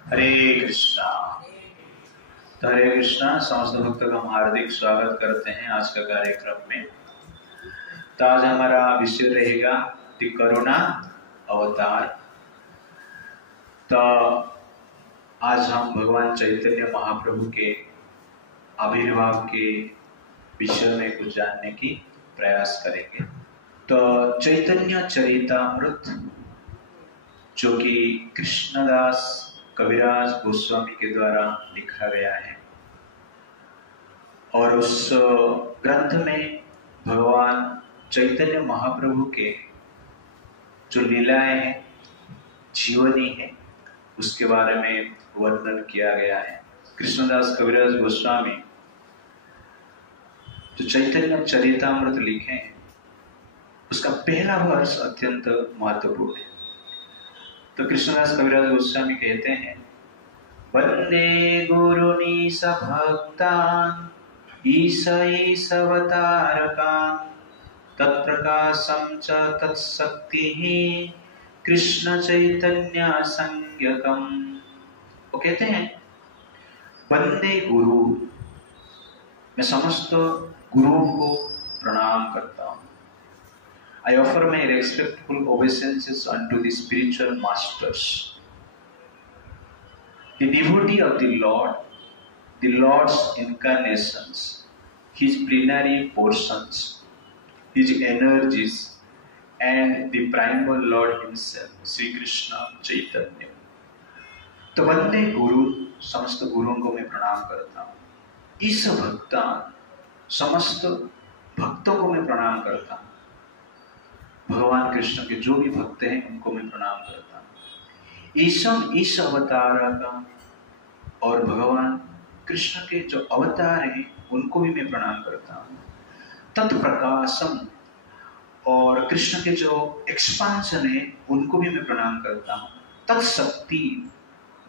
हरे कृष्णा। तो हरे कृष्णा समस्त भक्तों का हम हार्दिक स्वागत करते हैं आज का कार्यक्रम में। तो आज हमारा विषय रहेगा द करुणा अवतार। तो आज हम भगवान चैतन्य महाप्रभु के आविर्भाव के विषय में कुछ जानने की प्रयास करेंगे। तो चैतन्य चरितामृत जो कि कृष्णदास कविराज गोस्वामी के द्वारा लिखा गया है और उस ग्रंथ में भगवान चैतन्य महाप्रभु के जो लीलाएं हैं, जीवनी है, उसके बारे में वर्णन किया गया है। कृष्णदास कविराज गोस्वामी जो चैतन्य चरितामृत लिखे हैं उसका पहला वर्ष अत्यंत महत्वपूर्ण है। तो कृष्णदास कविराज गोस्वामी कहते हैं, वंदे गुरुनीस भक्तान ईश ईशवतारकान तत्प्रकाशं च तत्शक्तिः कृष्ण चैतन्य संज्ञकम्। वो कहते हैं, वंदे गुरु, मैं समस्त गुरुओं को प्रणाम करता हूँ। I offer my respectful obeisances unto the spiritual masters, the devotee of the Lord's incarnations, His plenary portions, His energies, and the primal Lord Himself, Sri Krishna Chaitanya. तो वंदे गुरु, समस्त गुरुओं को मैं प्रणाम करता हूँ। इस भक्तान, समस्त भक्तों को मैं प्रणाम करता हूँ। भगवान कृष्ण के जो भी भक्त हैं उनको मैं प्रणाम करता हूँ। ईशम ईश अवतार का, और भगवान कृष्ण के जो अवतार हैं उनको भी मैं प्रणाम करता हूँ। तत्प्रकाशम, और कृष्ण के जो एक्सपांशन है उनको भी मैं प्रणाम करता हूँ। तत्शक्ति,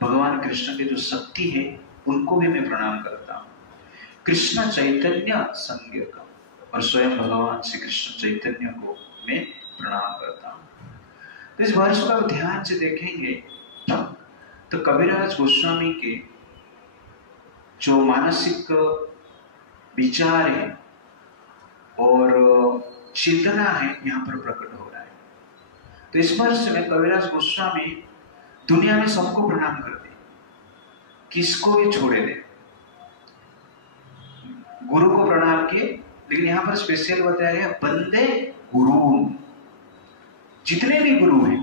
भगवान कृष्ण के जो शक्ति है उनको भी मैं प्रणाम करता हूँ। कृष्ण चैतन्य संज्ञकम, और स्वयं भगवान श्री कृष्ण चैतन्य को मैं प्रणाम करता हूँ। तो इस वर्ष को ध्यान से देखेंगे तो कविराज गोस्वामी के जो मानसिक विचार है और चेतना है यहाँ पर प्रकट हो रहा है। तो इस वर्ष में कविराज गोस्वामी दुनिया में सबको प्रणाम करते हैं, किसको भी छोड़े दे। गुरु को प्रणाम किए, लेकिन यहाँ पर स्पेशल बताया गया वंदे गुरु, जितने भी गुरु हैं,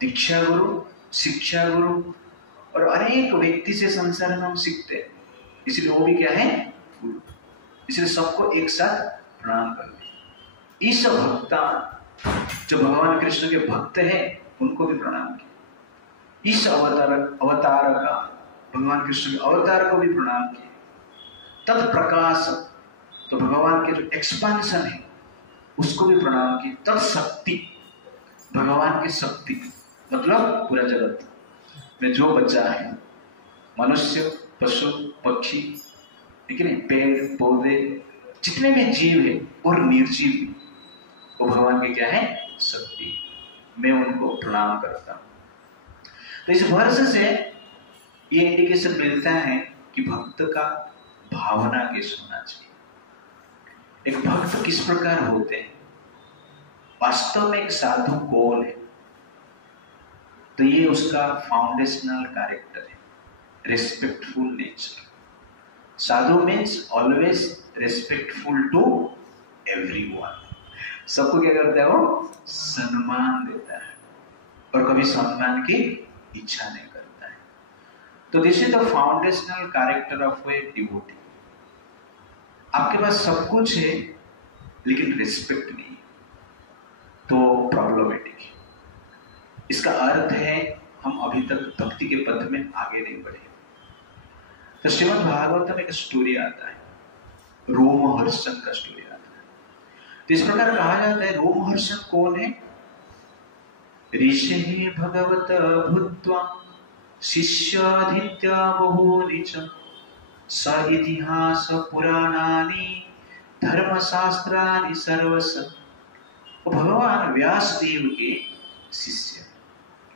दीक्षा गुरु, शिक्षा गुरु, और अनेक व्यक्ति से संसार में हम सीखते हैं, इसलिए वो भी क्या है, गुरु। इसलिए सबको एक साथ प्रणाम करते। इस भक्तान, जो भगवान कृष्ण के भक्त हैं उनको भी प्रणाम किया। इस अवतार का, भगवान कृष्ण के अवतार को भी प्रणाम किया। तत्प्रकाश, तो भगवान के जो एक्सपांशन है उसको भी प्रणाम की। तत्शक्ति, भगवान की शक्ति, मतलब पूरा जगत में जो बच्चा है, मनुष्य, पशु, पक्षी, ठीक है, पेड़ पौधे, जितने भी जीव है और निर्जीव, वो भगवान की क्या है, शक्ति। मैं उनको प्रणाम करता हूँ। तो इस वर्ष से ये इंडिकेशन मिलता है कि भक्त का भावना कैसे होना चाहिए, एक भक्त किस प्रकार होते हैं, वास्तव में एक साधु कौन है। तो ये उसका फाउंडेशनल कैरेक्टर है, respectful nature. Sadhu means always respectful to everyone, सबको क्या करता है, वो सम्मान देता है और कभी सम्मान की इच्छा नहीं करता है। तो this is the foundational character of a devotee. आपके पास सब कुछ है लेकिन रिस्पेक्ट नहीं, तो प्रॉब्लमेटिक है। इसका अर्थ है हम अभी तक भक्ति के पथ में आगे नहीं बढ़े। तो श्रीमद् भागवत में एक स्टोरी आता है, रोमहर्षण का स्टोरी आता है। तो इस प्रकार कहा जाता है, रोमहर्षण कौन है, ऋषि भगवत भूत्वा शिष्याधित्या बहूनि च स इतिहास पुराणानि धर्मशास्त्रानि सर्वस। भगवान व्यासदेव के शिष्य,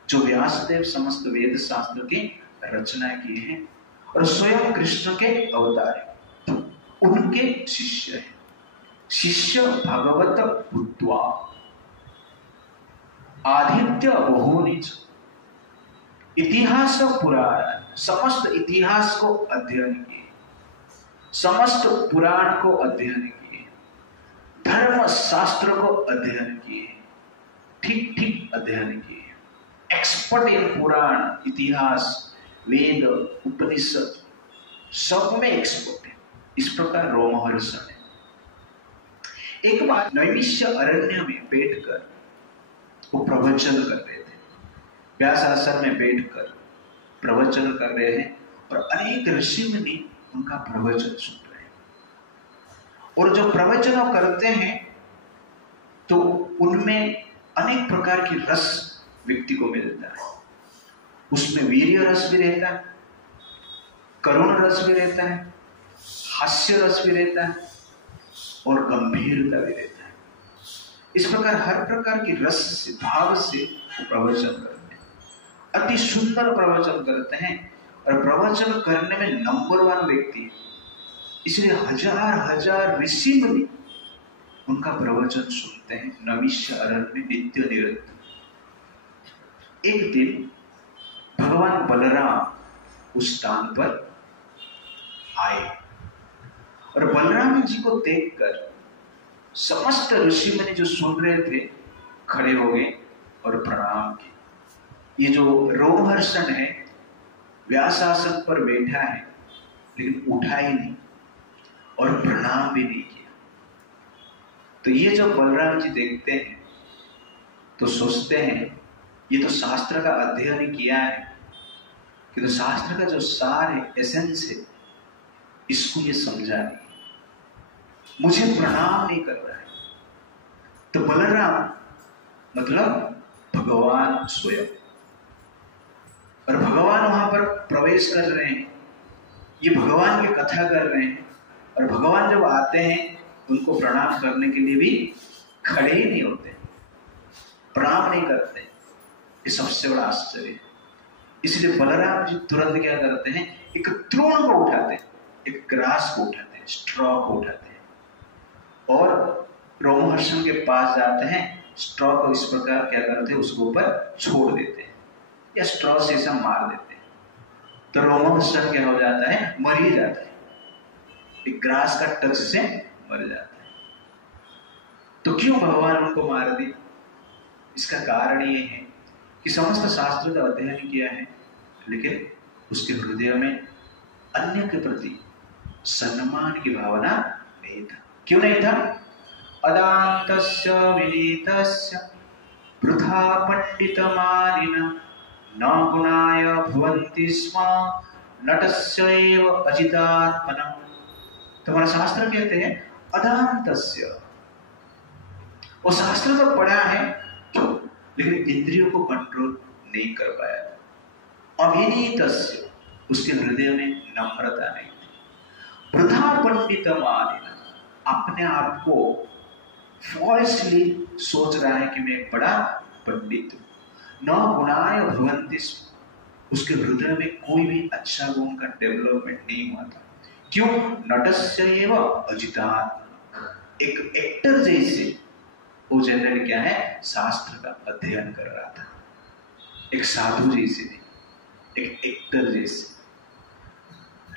जो व्यासदेव समस्त वेद शास्त्र के रचना की है और स्वयं कृष्ण के अवतार है, उनके शिष्य है। शिष्य भगवत भूत्वा आदित्य बहूनि इतिहास पुराण, समस्त इतिहास को अध्ययन किए, समस्त पुराण को अध्ययन किए, धर्म शास्त्र को अध्ययन किए, ठीक ठीक अध्ययन किए, एक्सपर्ट इन पुराण इतिहास वेद उपनिषद सब में एक्सपर्ट है। इस प्रकार रोमहर्षण है। एक बार नैमिष्य अरण्य में बैठकर वो प्रवचन कर रहे थे, व्यास आश्रम में बैठकर प्रवचन कर रहे हैं और अनेक ऋषि मुनि उनका प्रवचन सुन रहे हैं। और जो प्रवचन करते हैं तो उनमें अनेक प्रकार की रस व्यक्ति को मिलता है। उसमें वीर्य रस भी रहता है, करुण रस भी रहता है, हास्य रस भी रहता है और गंभीरता भी रहता है। इस प्रकार हर प्रकार की रस से भाव से वो प्रवचन करते हैं, अति सुंदर प्रवचन करते हैं और प्रवचन करने में नंबर 1 व्यक्ति है। इसलिए हजार हजार ऋषि मुनि उनका प्रवचन सुनते हैं नैमिष्य अरण्य में नित्य निरंतर। एक दिन भगवान बलराम उस स्थान पर आए और बलराम जी को देखकर समस्त ऋषि मुनि जो सुन रहे थे खड़े हो गए और प्रणाम किए। ये जो रोमहर्षण है व्यास आसन पर बैठा है लेकिन उठा ही नहीं और प्रणाम भी नहीं किया। तो ये जो बलराम जी देखते हैं तो सोचते हैं ये तो शास्त्र का अध्ययन किया है, कि तो शास्त्र का जो सार है, एसेंस है, इसको ये समझा नहीं, मुझे प्रणाम नहीं कर रहा है। तो बलराम मतलब भगवान स्वयं, और भगवान वहां पर प्रवेश कर रहे हैं, ये भगवान की कथा कर रहे हैं और भगवान जब आते हैं उनको प्रणाम करने के लिए भी खड़े ही नहीं होते, प्रणाम नहीं करते। ये सबसे बड़ा आश्चर्य है। इसलिए बलराम जी तुरंत क्या करते हैं, एक तृण को उठाते हैं, एक ग्रास को उठाते हैं, स्ट्रॉ को उठाते हैं और रोमहर्षण के पास जाते हैं। स्ट्रॉ को इस प्रकार क्या करते हैं, उसके ऊपर छोड़ देते हैं या स्ट्रॉ से ऐसा मार देते हैं। तो रोमहर्षण क्या हो जाता है, मर ही जाता है, एक ग्रास का टच से मर जाता है। तो क्यों भगवान उनको मार दी? इसका कारण ये है कि समस्त शास्त्र का अध्ययन किया है लेकिन उसके हृदय में अन्य के प्रति सम्मान की भावना नहीं था। क्यों नहीं था? अदान्तस्य विनीतस्य वृथा पंडितमानिना न गुणाय भवन्ति स्म नटस्य एव अजितात्मनः। तुम्हारा शास्त्र कहते हैं अदान्तस्य, वो शास्त्र तो पढ़ा है लेकिन इंद्रियों को कंट्रोल नहीं कर पाया। अविनीतस्य, उसके हृदय में नम्रता नहीं थी। वृथा पंडितमानिना, अपने आप को फॉल्सली सोच रहा है कि मैं एक बड़ा पंडित हूं। न गुणाय भवन्ति स्म, उसके हृदय में कोई भी अच्छा गुण का डेवलपमेंट नहीं हुआ था। क्यों? नटस्य एव अजितात्मनः, एक एक्टर जैसे वो जनरल क्या है, शास्त्र का अध्ययन कर रहा था। एक साधु जैसे नहीं, एक एक्टर जैसे,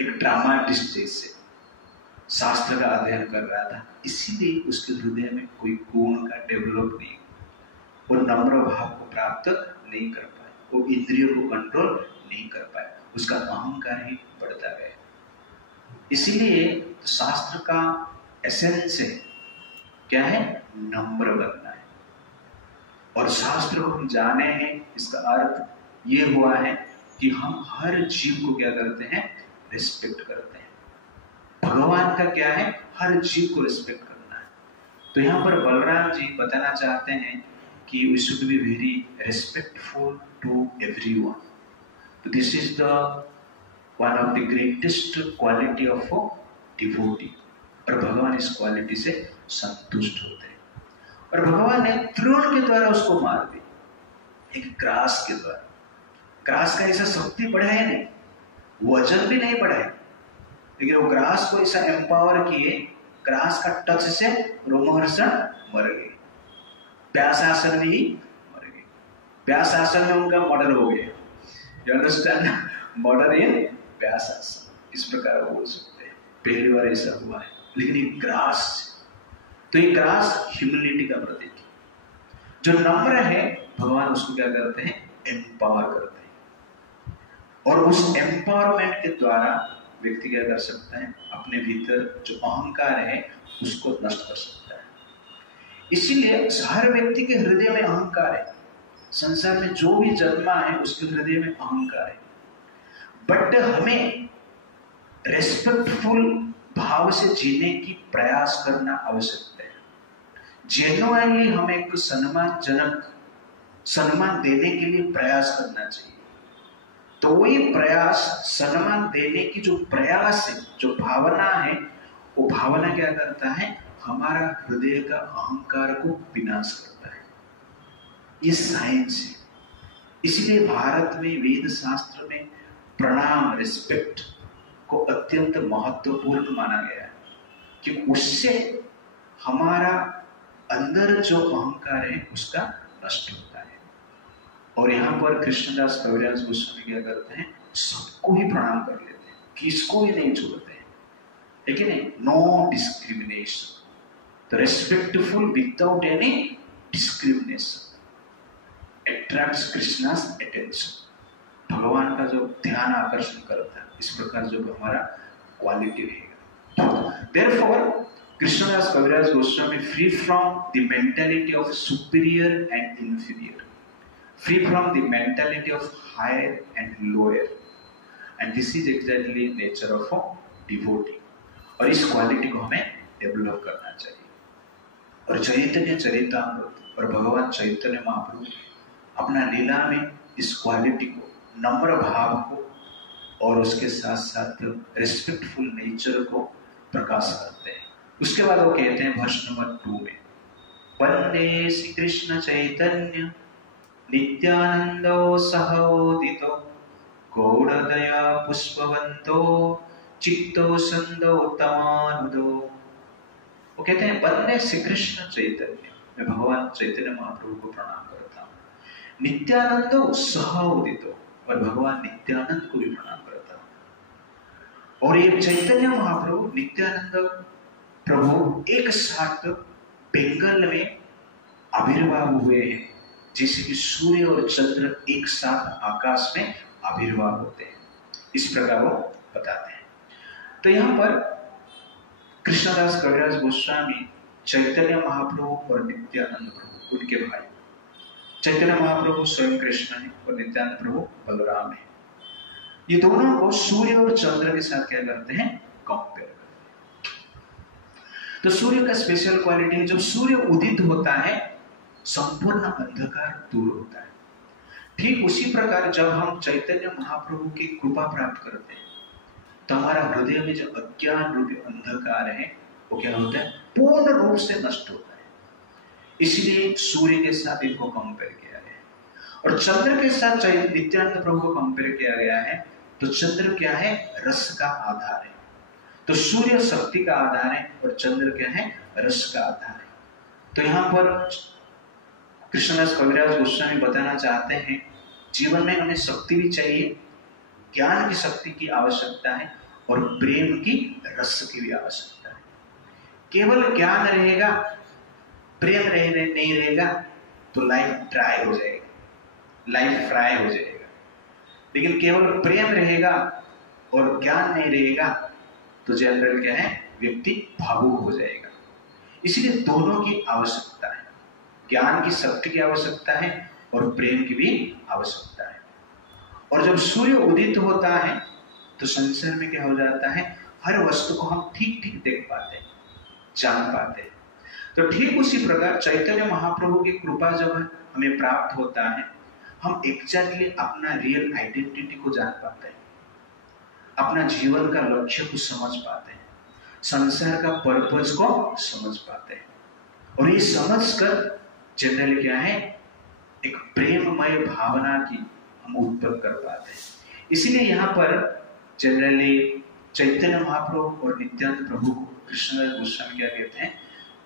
एक ड्रामाटिस्ट जैसे शास्त्र का अध्ययन कर रहा था। इसीलिए उसके हृदय में कोई गुण का डेवलप नहीं, वो नम्र भाव को प्राप्त नहीं कर पाए, वो इंद्रियों को कंट्रोल नहीं कर पाए, उसका अहंकार ही बढ़ता गया। इसीलिए शास्त्र का एसेंस है क्या है, नम्र बनना है। और शास्त्र को हम जाने हैं, इसका अर्थ ये हुआ है कि हम हर जीव को क्या करते हैं, रिस्पेक्ट करते हैं। भगवान का क्या है, हर जीव को रिस्पेक्ट करना है। तो यहाँ पर बलराम जी बताना चाहते हैं कि we should be very respectful to everyone. तो this is the one of the greatest quality of devotee, और भगवान इस क्वालिटी से संतुष्ट होते हैं। और भगवान ने तृण के द्वारा उसको मार दिया, एक ग्रास के द्वारा। ग्रास का ऐसा शक्ति बढ़ा है नहीं, वजन भी नहीं बढ़ा है, लेकिन वो ग्रास को ऐसा एम्पावर किए, ग्रास का टच से रोमहर्षण मर गए, व्यासासन भी मर गए। व्यासासन में उनका मर्डर हो गया, यू अंडरस्टैंड, मर्डर इन व्यासासन, इस प्रकार बोल सकते हैं। पहली बार ऐसा हुआ है। लेकिन ये ग्रास, तो ये ग्रास ह्यूमिलिटी का प्रतीक है। जो नम्र है भगवान उसको क्या करते हैं, एम्पावर करते हैं, और उस एम्पावरमेंट के द्वारा व्यक्ति क्या कर सकता है, अपने भीतर जो अहंकार है उसको नष्ट कर सकता है। इसीलिए हर व्यक्ति के हृदय में अहंकार है, संसार में जो भी जन्मा है उसके हृदय में अहंकार है, बट हमें रेस्पेक्टफुल भाव से जीने की प्रयास करना आवश्यक है। जेन्युइनली हमें एक सम्मानजनक सम्मान देने के लिए प्रयास करना चाहिए। तो वही प्रयास, सम्मान देने की जो प्रयास है, जो भावना है, वो भावना क्या करता है, हमारा हृदय का अहंकार को विनाश करता है। ये साइंस है। इसलिए भारत में वेद शास्त्र में प्रणाम, रिस्पेक्ट को अत्यंत महत्वपूर्ण माना गया है, कि उससे हमारा अंदर जो अहंकार है उसका नष्ट होता है। और यहाँ पर कृष्णदास कविराज गोस्वामी क्या करते हैं, सबको ही प्रणाम कर लेते हैं, किसको ही नहीं छोड़ते हैं, लेकिन नो डिस्क्रिमिनेशन, तो respectful without any discrimination attracts Krishna's attention. भगवान का जो ध्यान आकर्षण करता है, इस प्रकार जो हमारा क्वालिटी रहेगा। Therefore Krishnadas Kaviraj Goswami free from the mentality of superior and inferior, free from the mentality of higher and lower, and this is exactly nature of a devotee। और इस क्वालिटी को हमें डेवलप करना चाहिए। और चैतन्य चरितामृत और भगवान चैतन्य महाप्रभु अपना लीला में इस क्वालिटी को, नम्र भाव को और उसके साथ साथ रिस्पेक्टफुल नेचर को प्रकाश करते हैं। उसके बाद वो कहते हैं वर्ष नंबर 2 में, वंदे श्री कृष्ण चैतन्य नित्यानंदो सहोदितो गौड़दया पुष्पवंतो चित्तो संदो तमानुदो। वो कहते हैं वंदे श्री कृष्ण चैतन्य, मैं भगवान चैतन्य महाप्रभु को प्रणाम करता हूँ। नित्यानंदो सहोदितो, और भगवान नित्यानंद को भी प्रणाम करता हूँ। और ये चैतन्य महाप्रभु, नित्यानंद प्रभु एक साथ बेंगल में आविर्भाव हुए हैं, जैसे कि सूर्य और चंद्र एक साथ आकाश में आविर्भाव होते हैं, इस प्रकार वो बताते हैं। तो यहाँ पर कृष्णदास कविराज गोस्वामी चैतन्य महाप्रभु और नित्यानंद प्रभु, उनके भाई, चैतन्य महाप्रभु स्वयं कृष्ण है और नित्यानंद प्रभु बलराम है, ये दोनों को सूर्य और चंद्र के साथ क्या करते हैं, कंपेयर करते हैं। तो सूर्य का स्पेशल क्वालिटी है, जब सूर्य उदित होता है संपूर्ण अंधकार दूर होता है। ठीक उसी प्रकार जब हम चैतन्य महाप्रभु की कृपा प्राप्त करते हैं तो हमारा हृदय में जो अज्ञान रूपी अंधकार है वो क्या होता है, पूर्ण रूप से नष्ट होता है। इसलिए सूर्य के साथ इनको कंपेयर किया गया है। और चंद्र के साथ नित्यानंद प्रभु को कंपेयर किया गया है। तो चंद्र क्या है, रस का आधार है। तो सूर्य शक्ति का आधार है और चंद्र क्या है, रस का आधार है। तो यहाँ पर कृष्णदास कविराज गोस्वामी बताना चाहते हैं, जीवन में हमें शक्ति भी चाहिए, ज्ञान की शक्ति की आवश्यकता है और प्रेम की, रस की भी आवश्यकता है। केवल ज्ञान रहेगा, प्रेम नहीं रहेगा तो लाइफ ड्राई हो जाएगा, लाइफ फ्राई हो जाएगा। लेकिन केवल प्रेम रहेगा और ज्ञान नहीं रहेगा तो जनरल क्या है, व्यक्ति भावुक हो जाएगा। इसलिए दोनों की आवश्यकता है, ज्ञान की शक्ति की आवश्यकता है और प्रेम की भी आवश्यकता है। और जब सूर्य उदित होता है तो संसार में क्या हो जाता है, हर वस्तु को हम ठीक ठीक देख पाते हैं, जान पाते हैं। तो ठीक उसी प्रकार चैतन्य महाप्रभु की कृपा जब हमें प्राप्त होता है, हम एग्जैक्टली अपना रियल आइडेंटिटी को जान पाते हैं, अपना जीवन का लक्ष्य को समझ पाते हैं, संसार का पर्पस को समझ पाते हैं। और ये समझकर जनरल क्या है, एक प्रेममय भावना की हम उत्पन्न कर पाते हैं। इसीलिए यहाँ पर जनरली चैतन्य महाप्रभु और नित्यानंद प्रभु को कृष्णदास गोस्वामी क्या कहते हैं,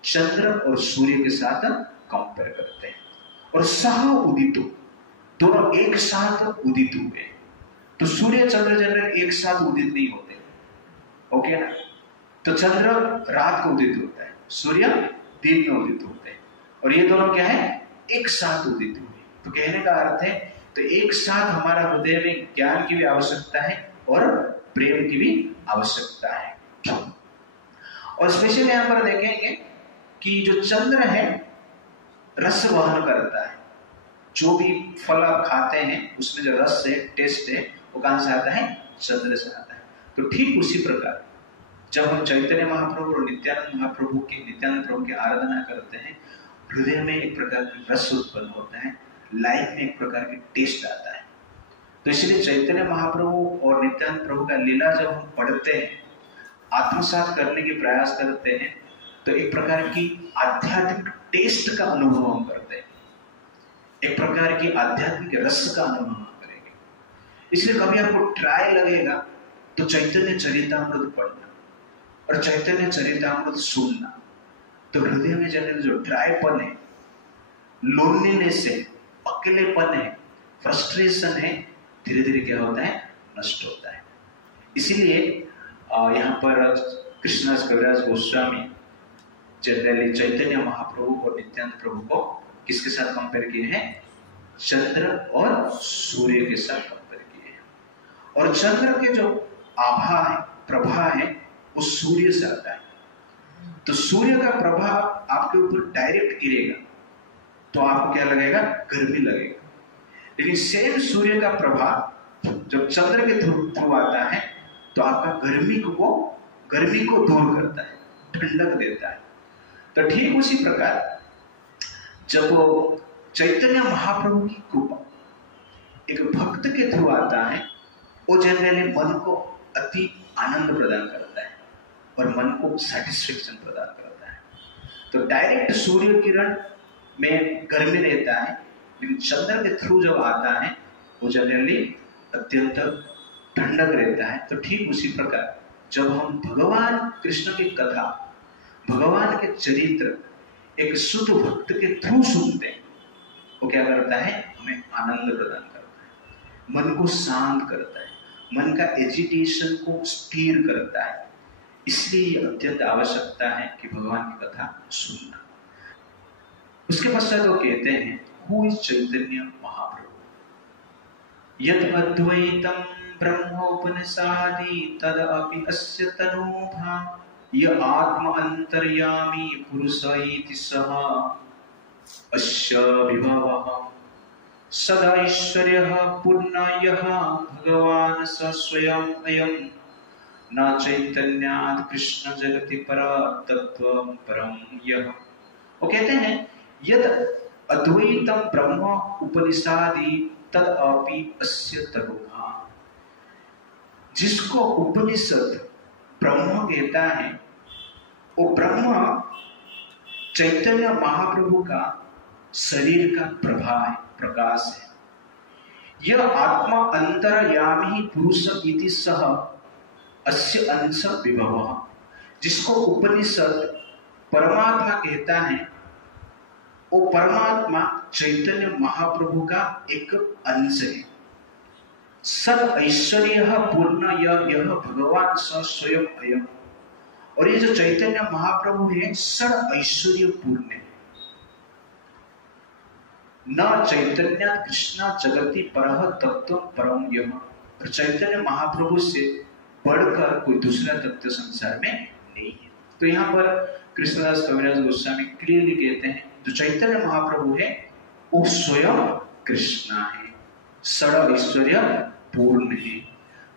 चंद्र और सूर्य के साथ कंपेयर करते हैं। और सह उदितो, दोनों एक साथ उदित हुए। तो सूर्य चंद्र जनरल एक साथ उदित नहीं होते, ओके ना। तो चंद्र रात को उदित होता है, सूर्य दिन में उदित होते हैं, और ये दोनों क्या है, एक साथ उदित हुए। तो कहने का अर्थ है, तो एक साथ हमारा हृदय में ज्ञान की भी आवश्यकता है और प्रेम की भी आवश्यकता है। और स्पेशली यहां पर देखेंगे कि जो चंद्र है रस वहन करता है। जो भी फल आप खाते हैं उसमें जो रस है, टेस्ट है, वो कहां से आता है, चंद्र से आता है। तो ठीक उसी प्रकार जब हम चैतन्य महाप्रभु और नित्यानंद प्रभु की आराधना करते हैं, हृदय में एक प्रकार की रस उत्पन्न होता है, लाइफ में एक प्रकार की टेस्ट आता है। तो इसलिए चैतन्य महाप्रभु और नित्यानंद प्रभु का लीला जब हम पढ़ते हैं, आत्मसात करने की प्रयास करते हैं, तो एक प्रकार की आध्यात्मिक टेस्ट का अनुभव हम करते हैं, एक प्रकार की आध्यात्मिक रस का अनुभव हम करेंगे। इसलिए कभी आपको ट्राई लगेगा तो चैतन्य चरितामृत पढ़ना और चैतन्य चरितामृत सुनना, तो हृदय में जनरल जो ड्राईपन है, लोनलीनेस है, अकेलेपन है, फ्रस्ट्रेशन है, धीरे धीरे क्या होता है, नष्ट होता है। इसीलिए यहाँ पर कृष्णदास कविराज गोस्वामी जनरली चैतन्य महाप्रभु और नित्यानंद प्रभु को किसके साथ कंपेयर किए हैं, चंद्र और सूर्य के साथ कंपेयर किए हैं। और चंद्र के जो आभा है, प्रभा है, वो सूर्य से आता है। तो सूर्य का प्रभाव आपके ऊपर डायरेक्ट गिरेगा तो आपको क्या लगेगा, गर्मी लगेगा। लेकिन सेम सूर्य का प्रभाव जब चंद्र के थ्रू आता है तो आपका गर्मी को दूर करता है, ठंडक देता है। तो ठीक उसी प्रकार जब वो चैतन्य महाप्रभु की कृपा एक भक्त के थ्रू आता है, वो जनरली मन को अति आनंद प्रदान करता है और मन को सेटिस्फेक्शन प्रदान करता है। तो डायरेक्ट सूर्य किरण में गर्मी रहता है, लेकिन चंद्र के थ्रू जब आता है वो जनरली अत्यंत ठंडक रहता है। तो ठीक उसी प्रकार जब हम भगवान कृष्ण की कथा, भगवान के चरित्र एक शुद्ध भक्त के थ्रू सुनते हैं, वो क्या करता है, हमें आनंद प्रदान करता है, मन को शांत करता है, मन का एजिटेशन को स्थिर करता है। इसलिए ये अत्यंत आवश्यकता है कि भगवान की कथा सुनना। उसके पश्चात वो कहते हैं, हु इज चैतन्य महाप्रभु, यत् अद्वैतम ब्रह्मोपनिषादि तदपि अस्य तनूभा, य आत्म अंतर्यामी पुरुष इति सः अस्य विभवः, सदा ऐश्वर्यः पूर्ण यः भगवान् स स्वयं अयम्, न चैतन्यात् कृष्ण जगति परा तत्त्वं परं यः। वो कहते हैं, यद अद्वैतम ब्रह्म उपनिषादि तदपि अस्य तनूभा, जिसको उपनिषद ब्रह्म कहता है, वो ब्रह्म चैतन्य महाप्रभु का शरीर का प्रभा है, प्रकाश है। यह आत्मा अंतर्यामी पुरुष इति सह अस्य अंश विभवः, जिसको उपनिषद परमात्मा कहता है, वो परमात्मा चैतन्य महाप्रभु का एक अंश है। सद ऐश्वर्य पूर्ण यह भगवान स स्वयं अयम्, और ये जो चैतन्य महाप्रभु है सद ऐश्वर्य पूर्ण है। न चैतन्य कृष्ण जगति परः तत्व परम यह, और चैतन्य महाप्रभु से बढ़कर कोई दूसरा तत्व संसार में नहीं है। तो यहाँ पर कृष्णदास कविराज गोस्वामी क्लियरली कहते हैं, जो चैतन्य महाप्रभु है वो स्वयं कृष्ण है, सड़ ऐश्वर्य पूर्ण है,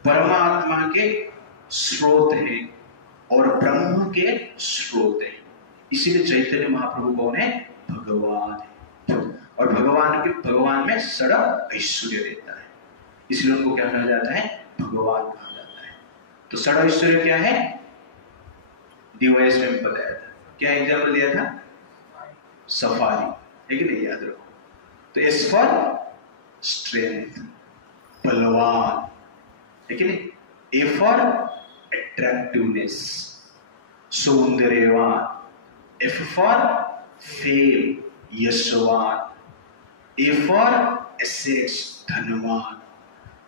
परमात्मा के स्रोत है और ब्रह्म के स्रोत है। इसीलिए चैतन्य महाप्रभु कौन है, भगवान है, और भगवान में सड़ ऐश्वर्य रहता है, इसलिए उनको क्या कहा जाता है, भगवान कहा जाता है। तो सड़ ऐश्वर्य क्या है, डीवाइस में बताया था, क्या एग्जाम्पल दिया था, सफारी, लेकिन नहीं, याद रखो। तो एस फॉर स्ट्रेंथ, बलवान, लेकिन ए फॉर अट्रैक्टिवनेस, सौंदर्यवान, एफ फॉर फेम, यशवान, ए फॉर एसेट्स, धनवान,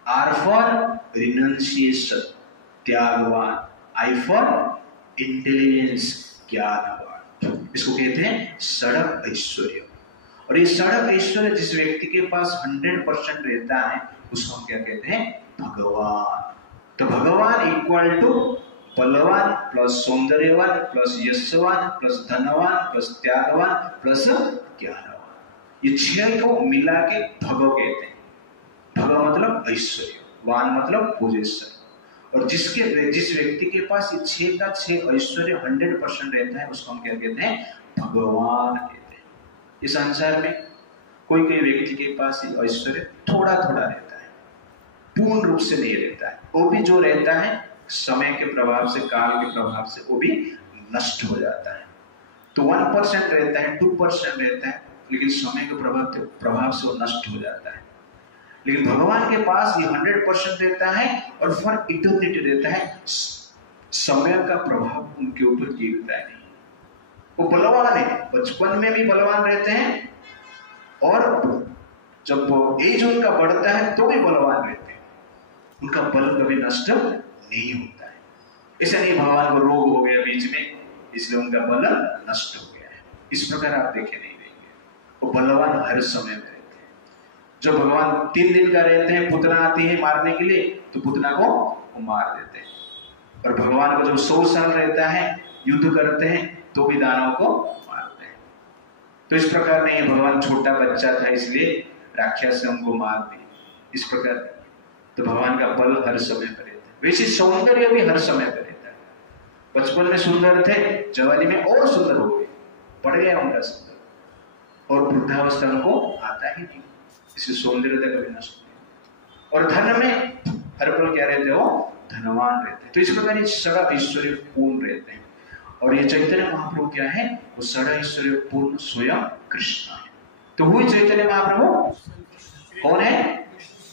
आर फॉर रिनंसिएशन, त्यागवान, आई फॉर इंटेलिजेंस, ज्ञानवान। इसको कहते हैं सड़क ऐश्वर्य। और ये सड़क ऐश्वर्य जिस व्यक्ति के पास 100% रहता है उसको हम क्या कहते हैं? भगवान। तो भगवान इक्वल टू बलवान प्लस सौंदर्यवान प्लस यशवान प्लस धनवान प्लस त्यागवान प्लस ज्ञानवान। ये 6 को मिला के भगव कहते हैं। भगव मतलब ऐश्वर्य, वान मतलब पोजेशन। और जिस व्यक्ति के पास ये 6 का 6 ऐश्वर्य 100% रहता है उसको हम क्या कहते हैं? भगवान कहते हैं। इस संसार में कोई व्यक्ति के पास ये ऐश्वर्य थोड़ा थोड़ा रहता है, पूर्ण रूप से नहीं रहता है। वो भी जो रहता है समय के प्रभाव से, काल के प्रभाव से वो भी नष्ट हो जाता है। तो 1% रहता है, 2% रहता है, लेकिन समय के प्रभाव से वो नष्ट हो जाता है। लेकिन भगवान के पास ये 100% रहता है और फॉर इटर्निटी रहता है। समय का प्रभाव उनके ऊपर गिरता है नहीं। वो बलवान है, बचपन में भी बलवान रहते हैं और जब एज उनका बढ़ता है तो भी बलवान रहते हैं। उनका बल कभी नष्ट नहीं होता है। ऐसा नहीं भगवान को रोग हो गया बीच में इसलिए उनका बल नष्ट हो गया है, इस प्रकार आप देखे नहीं देंगे। वो बलवान हर समय में रहते हैं। जो भगवान 3 दिन का रहते हैं, पुतना आती है मारने के लिए तो पुतना को मार देते हैं। और भगवान को जब 100 साल रहता है, युद्ध करते हैं तो भी दानवों को मारते हैं। तो इस प्रकार नहीं है भगवान छोटा बच्चा था इसलिए राक्षस से हमको मार दी, इस प्रकार नहीं। तो भगवान का बल हर समय पर रहता है। वैसे सौंदर्य भी हर समय पर रहता है। बचपन में सुंदर थे, जवानी में और सुंदर हो गए, बढ़ गया उनका सुंदर, और वृद्धावस्था को आता ही नहीं, इससे सौंदर्यता कभी नष्ट नहीं। और धन में हर पल क्या रहते हो? धनवान रहते हैं। तो इस प्रकार ये सड़ा ऐश्वर्य पूर्ण रहते हैं। और ये चैतन्य महाप्रभु क्या है? वो सड़ा ऐश्वर्य पूर्ण स्वयं कृष्ण है। तो वही चैतन्य महाप्रभु कौन है?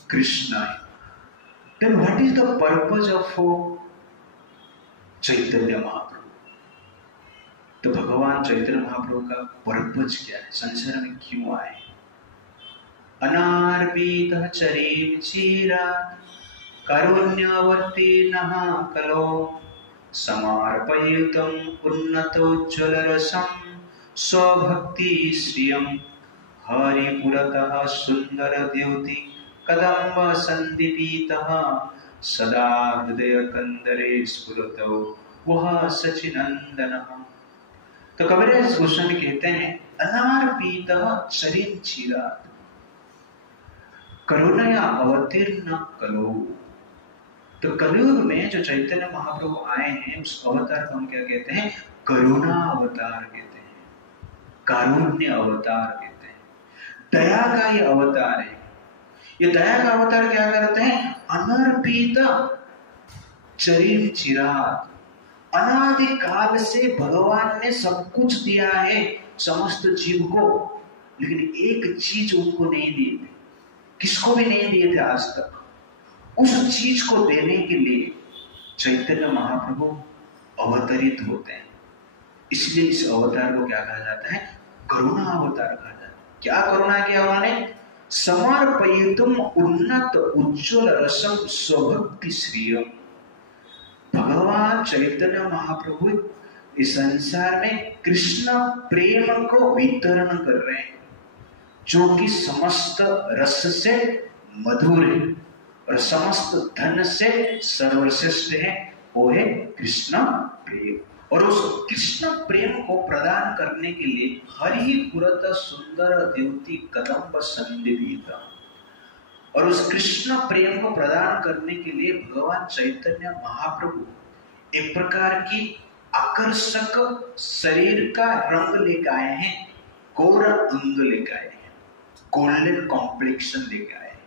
कृष्ण है। Then what is the purpose of Chaitanya Mahaprabhu? तो भगवान चैतन्य महाप्रभु का पर्पज क्या है? संसार में क्यों आए? अनार्पितः चरीम चिरात् कारुण्यवर्तिनः कलो समार्पयितुम् उन्नतोज्ज्वलरसं स्वभक्ति श्रियं हरिपुरतः सुन्दरद्योति कदम्ब सन्दीपितः सदा हृदय कंदरे स्फुरतो वह सचिनंदनः। तो कबीरदास गोस्वामी कहते हैं अनार्पितः चरीम चिरात् करुणया अवतीर्ण कलो। तो कलयुग में जो चैतन्य महाप्रभु आए हैं उस अवतार को हम क्या कहते हैं? करुणा अवतार कहते हैं, कारुण्य अवतार कहते हैं, दया का ये अवतार है। ये दया का अवतार क्या करते हैं? अनर्पित चरीम चिरात्। अनादि काल से भगवान ने सब कुछ दिया है समस्त जीव को, लेकिन एक चीज उनको नहीं दी थी, किसको भी नहीं दिए थे आज तक। उस चीज को देने के लिए चैतन्य महाप्रभु अवतरित होते हैं। इसलिए इस अवतार को क्या कहा जाता है? करुणा अवतार कहा जाता है। क्या करुणा किया उन्होंने? समर्पयितुम उन्नत उज्ज्वल रसम स्वभक्ति श्रियम। भगवान चैतन्य महाप्रभु इस संसार में कृष्ण प्रेम को वितरण कर रहे हैं, जो कि समस्त रस से मधुर है और समस्त धन से सर्वश्रेष्ठ है, वो है कृष्ण प्रेम। और उस कृष्ण प्रेम को प्रदान करने के लिए हरि पुरत सुंदर देवती कदम्ब संदीपित। और उस कृष्ण प्रेम को प्रदान करने के लिए भगवान चैतन्य महाप्रभु एक प्रकार की आकर्षक शरीर का रंग लेकर आए हैं, गोरा अंग लेकर आए हैं, गोल्डन कॉम्प्लेक्शन लेकर आए हैं।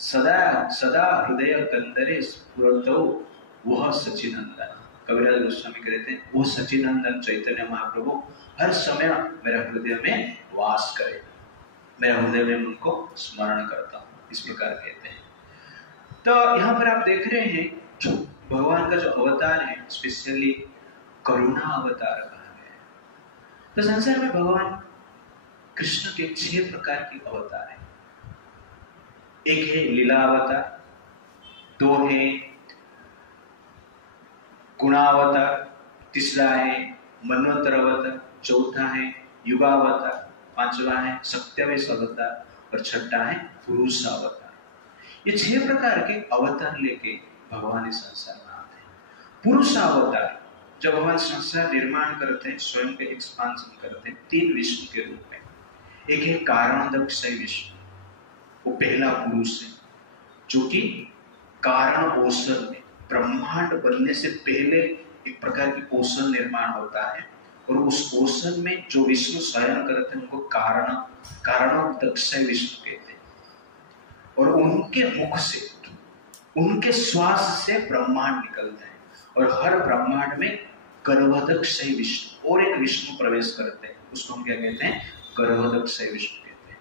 सदा सदा हृदय कंदरे स्फुरतो वह सचिनंदन। कबीरदास गोस्वामी कहते हैं वो सचिनंदन चैतन्य महाप्रभु हर समय मेरा हृदय में वास करे, मेरा हृदय में उनको स्मरण करता हूँ, इस प्रकार कहते हैं। तो यहाँ पर आप देख रहे हैं जो भगवान का जो अवतार है स्पेशली करुणा अवतार कहा गया है। तो संसार में भगवान कृष्ण के 6 प्रकार के अवतार है। एक है लीला अवतार, 2 है गुणावतार, तीसरा है मनवंतर अवतार, चौथा है युगावतार, 5वां है सत्यवेश अवतार और 6ठा है पुरुष अवतार। ये 6 प्रकार के अवतार लेके भगवान इस संसार में आते हैं। पुरुष अवतार जब भगवान संसार निर्माण करते हैं, स्वयं के एक्सपांशन करते हैं 3 विष्णु के रूप में। एक है कारणदक्षय विष्णु, वो पहला पुरुष है जो कि कारण पोषण में ब्रह्मांड बनने से पहले एक प्रकार की पोषण निर्माण होता है और उस पोषण में जो विष्णु शयन करते हैं उनको कारणदक्षय विष्णु कहते हैं। और उनके मुख से, उनके श्वास से ब्रह्मांड निकलता है और हर ब्रह्मांड में गर्भदक्षय विष्णु और एक विष्णु प्रवेश करते हैं, उसको हम क्या कहते हैं? गर्भदक्षय विष्णु कहते हैं।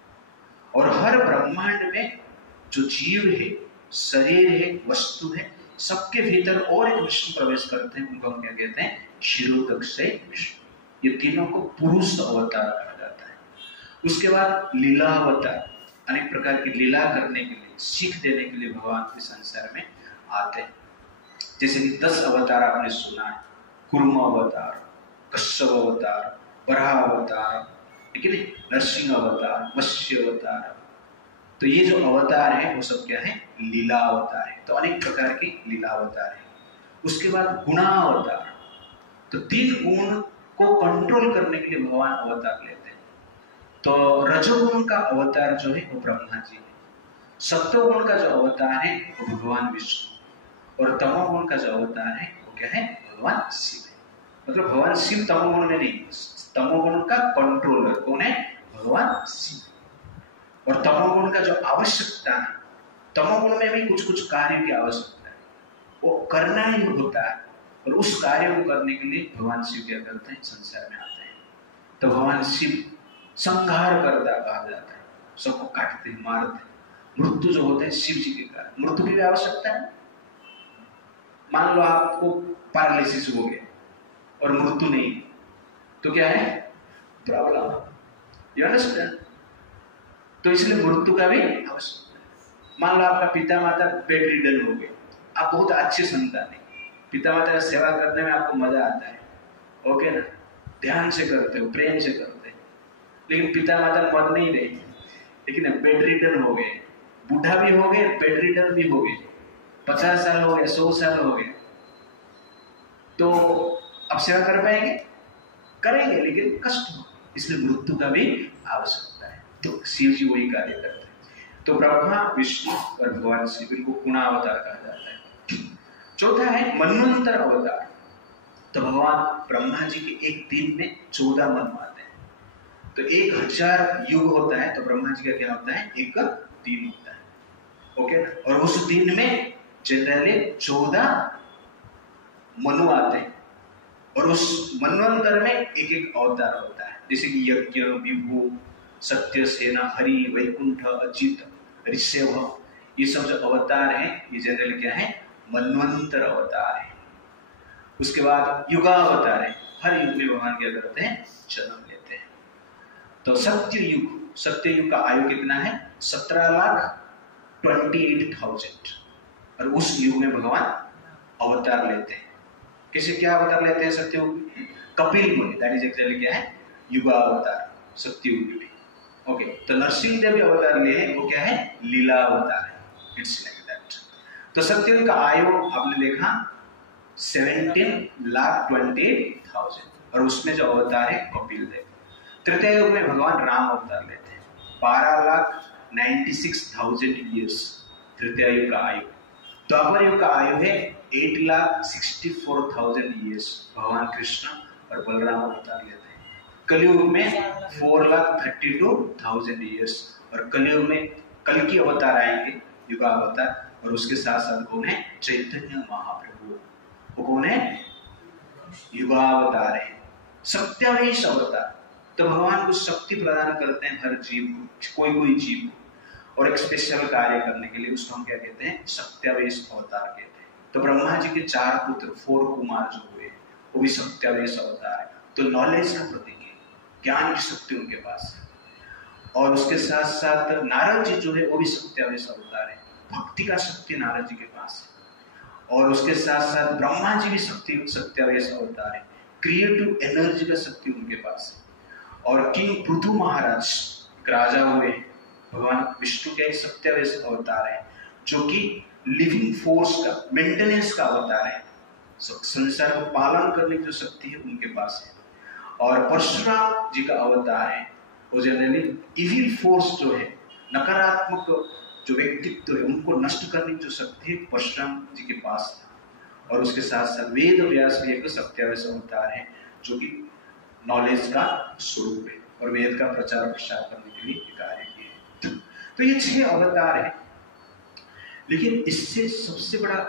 और हर ब्रह्मांड में जो जीव है, शरीर है, वस्तु है, सबके भीतर और एक विष्णु प्रवेश करते हैं, उनको हम क्या कहते हैं? क्षीरोदक्षय विष्णु। ये तीनों को पुरुष अवतार कहा जाता है। उसके बाद लीला अवतार, अनेक प्रकार की लीला करने के लिए, सीख देने के लिए भगवान के संसार में आते हैं। जैसे कि 10 अवतार आपने सुना है, कूर्म अवतार, कश्यप अवतार, वराह अवतार, ठीक है, नरसिंह अवतार, मत्स्य अवतार। तो ये जो अवतार है वो सब क्या है? लीला अवतार है। तो अनेक प्रकार के लीला अवतार है। उसके बाद गुणा अवतार, तो 3 गुण को कंट्रोल करने के लिए भगवान अवतार लेते हैं। तो रजोगुण का अवतार जो है वो ब्रह्मा जी है, सत्वगुण का जो अवतार है वो भगवान विष्णु, और तमोगुण का जो अवतार है वो क्या है? भगवान शिव है। मतलब भगवान शिव तमोगुण में नहीं, तमोगुण का कंट्रोलर कौन है? भगवान शिव। और तमोगुण का जो आवश्यकता है, तमोगुण में भी कुछ कुछ कार्य की आवश्यकता है, वो करना ही होता है, और उस कार्य को करने के लिए भगवान शिव क्या करते हैं? संसार में आते हैं। तो भगवान शिव संहार करता कहा जाता है, सबको काटते हैं, मारते हैं। मृत्यु जो होते हैं शिव जी के कारण, मृत्यु की भी आवश्यकता है। मान लो आपको पैरालिसिस हो गया और मृत्यु नहीं, तो क्या है? प्रॉब्लम। You understand? तो इसलिए मृत्यु का भी आवश्यकता है। मान लो आपका पिता माता बेड रिडन हो गए, आप बहुत अच्छे संतान है, पिता माता की सेवा करने में आपको मजा आता है, ओके ना, ध्यान से करते हो, प्रेम से करते हो, लेकिन पिता माता मर नहीं रहे, लेकिन बेड रिडन हो गए, बूढ़ा भी हो गए, बेड रिडन भी हो गए, 50 साल हो गए, 100 साल हो गए, तो अब सेवा कर पाएंगे? करेंगे, लेकिन कष्ट हो, इसलिए मृत्यु का भी आवश्यकता है। तो शिव जी वही कार्य करते हैं। तो ब्रह्मा, विष्णु और भगवान शिव, इनको गुणावतार कहा जाता है। चौथा है मनवंतर अवतार। तो भगवान ब्रह्मा जी के एक दिन में 14 मनवाते हैं। तो 1000 युग होता है, तो ब्रह्मा जी का क्या होता है? एक दिन होता है, ओके। और उस दिन में जनरली 14 मनु आते हैं, और उस मनवंतर में एक एक अवतार होता है, जैसे कि यज्ञ, विभु, सत्यसेना, हरि, वैकुंठ, अजित, ऋषभ, ये सब जो अवतार हैं ये जनरली क्या है? मनवंतर अवतार है। उसके बाद युगावतार है, हर युग में भगवान क्या करते हैं? जन्म लेते हैं। तो सत्य युग का आयु कितना है? 17,28,000। और उस युग में भगवान अवतार लेते हैं। कैसे, क्या अवतार लेते हैं सत्ययुग? कपिल मुनि, दैट इज एक्चुअली क्या है? युगावतार सत्ययुग में, ओके। तो नरसिंह देव अवतार लिए, वो क्या है? लीला अवतार है। It's like that. तो सत्ययुग का आयु आपने देखा 17,28,000, और उसमें जो अवतार है कपिल देव। तृतीय युग में भगवान राम अवतार लेते हैं, 12,96,000 ईयर्स तृतीय युग का आयु। द्वापर युग का आयु है 8,64,000 ईयर्स, भगवान कृष्ण और बलराम अवतार लेते हैं। कलयुग में 4,32,000 ईयर्स, और कलयुग में कल की अवतार आएंगे, युगावतार, और उसके साथ साथ कौन है? चैतन्य महाप्रभु। वो कौन है? युगावतार है। सत्यावेश अवतार, तो भगवान को शक्ति प्रदान करते हैं हर जीव को, कोई कोई जीव को, और एक स्पेशल कार्य करने के लिए उसको हम क्या कहते हैं, सत्यावेश अवतार कहते हैं। तो ब्रह्मा जी के 4 पुत्र 4 कुमार जो हुए वो भी सत्यावेश अवतार है। तो नॉलेज का प्रतीक है, ज्ञान की शक्ति उनके पास है। और उसके साथ साथ नारद जी जो है वो भी सत्यावेश अवतार है, भक्ति का शक्ति नारद जी के पास है। और उसके साथ साथ ब्रह्मा जी भी सत्यावेश अवतार है, क्रिएटिव एनर्जी का शक्ति उनके पास है। और किंग पृथु महाराज राजा हुए, भगवान विष्णु के एक सत्यावेश अवतार है, जो कि लिविंग फोर्स का मेंटेनेंस का अवतार है, संसार को पालन करने की जो शक्ति है उनके पास है। और परशुराम जी का अवतार है, वो जनरली इविल फोर्स जो है, नकारात्मक जो व्यक्तित्व है उनको नष्ट करने की जो शक्ति है परशुराम जी के पास था। और उसके साथ साथ वेद व्यास भी एक सत्यावेश अवतार है, जो कि नॉलेज का स्वरूप है और वेद का प्रचार प्रसार करने के लिए कार्य किए। तो ये 6 अवतार है। लेकिन इससे सबसे बड़ा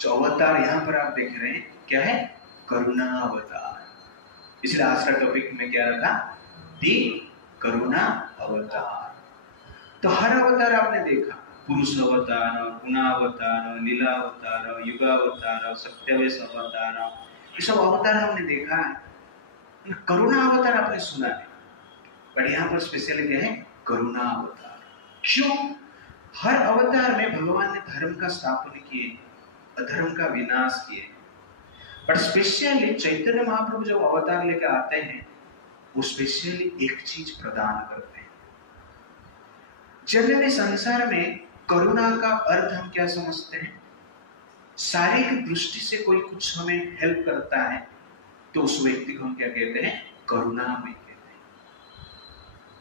जो अवतार यहाँ पर आप देख रहे हैं क्या है, करुणा अवतार। इसलिए आज का टॉपिक में क्या रखा, दी करुणा अवतार। तो हर अवतार आपने देखा, पुरुष अवतार, गुणावतार, लीला अवतार, युगावतार, सत्यावेश अवतार, ये सब अवतार हमने देखा है। करुणा अवतार आपने सुना है, पर यहाँ पर स्पेशली क्या है, करुणा अवतार। क्यों? हर अवतार में भगवान ने धर्म का स्थापना किए, अधर्म का विनाश किए। बट स्पेशली चैतन्य महाप्रभु जब अवतार लेकर आते हैं वो स्पेशली एक चीज प्रदान करते हैं। जनरली संसार में करुणा का अर्थ हम क्या समझते हैं, शारीरिक दृष्टि से कोई कुछ हमें हेल्प करता है तो उस व्यक्ति को हम क्या कहते हैं, करुणामय कहते हैं।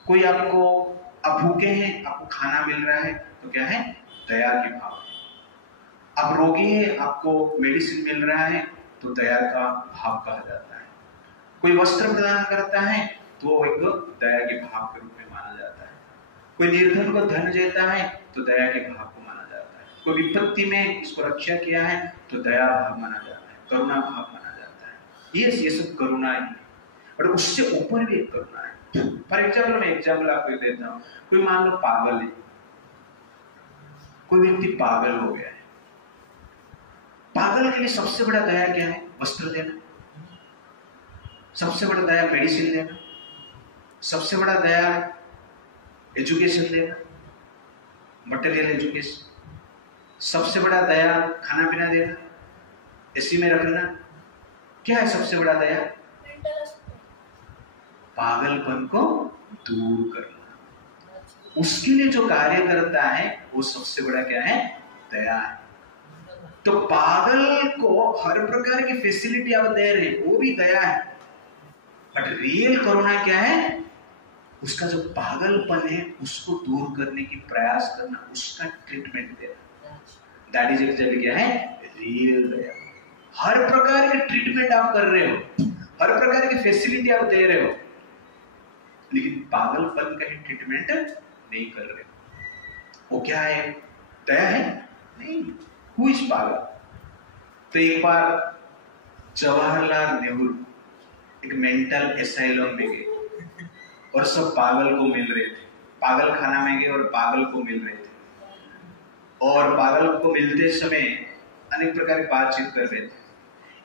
कोई आपको, आप भूखे हैं, आपको खाना मिल रहा है तो क्या है, दया के भाव है। आप रोगी हैं, आपको मेडिसिन मिल रहा है तो दया का भाव कहा जाता है। कोई वस्त्र प्रदान करता है तो वो एक दया के भाव के रूप में माना जाता है। कोई निर्धन को धन देता है तो दया के भाव को माना जाता है। कोई विपत्ति में इसको रक्षा किया है तो दया भाव माना जाता है, करुणा भाव माना जाता है। ये सब करुणा ही है। और उससे ऊपर भी एक करुणा है। फॉर एग्जाम्पल मैं एग्जाम्पल आपको देता हूँ। कोई मान लो पागल है, कोई व्यक्ति पागल हो गया है। पागल के लिए सबसे बड़ा दया क्या है, वस्त्र देना। सबसे बड़ा दया मेडिसिन देना। सबसे बड़ा दया एजुकेशन देना, मटेरियल एजुकेशन। सबसे बड़ा दया खाना पीना देना, एसी में रखना। क्या है सबसे बड़ा दया? पागलपन को दूर करना। उसके लिए जो कार्य करता है वो सबसे बड़ा क्या है, दया है। तो पागल को हर प्रकार की फैसिलिटी आप दे रहे हैं, वो भी दया है। बट रियल करुणा क्या है, उसका जो पागलपन है उसको दूर करने की प्रयास करना, उसका ट्रीटमेंट देना। दैट इज एक्चुअली क्या है, रियल दया। हर प्रकार के ट्रीटमेंट आप कर रहे हो, हर प्रकार की फैसिलिटी आप दे रहे हो, लेकिन पागलपन का ही ट्रीटमेंट नहीं कर रहे हो। वो क्या है, दया है? नहीं। हु इज पागल? तो एक बार जवाहरलाल नेहरू एक मेंटल एसाइलम में गए और सब पागल को मिल रहे थे। पागल खाना में गए और पागल को मिल रहे थे, और पागल को मिलते समय अनेक प्रकार की बातचीत कर रहे थे।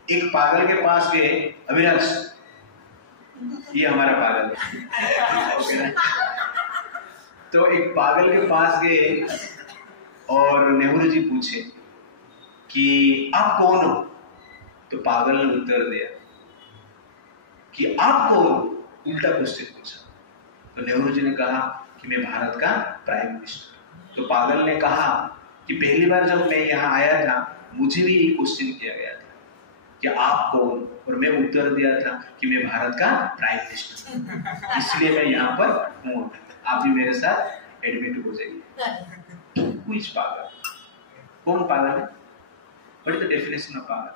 एक पागल के पास गए, अविनाश ये हमारा पागल है। तो एक पागल के पास गए और नेहरू जी पूछे कि आप कौन हो? तो पागल ने उत्तर दिया कि आप कौन हो? उल्टा क्वेश्चन पूछा। तो नेहरू जी ने कहा कि मैं भारत का प्राइम मिनिस्टर। तो पागल ने कहा कि पहली बार जब मैं यहाँ आया था मुझे भी ये क्वेश्चन किया गया था कि आप कौन, और मैं उत्तर दिया था कि मैं भारत का प्राइम मिनिस्टर, इसलिए मैं यहाँ पर हूँ। आप भी मेरे साथ एडमिट हो जाइए। कुछ पागल, कौन पागल है? What is the definition of पागल?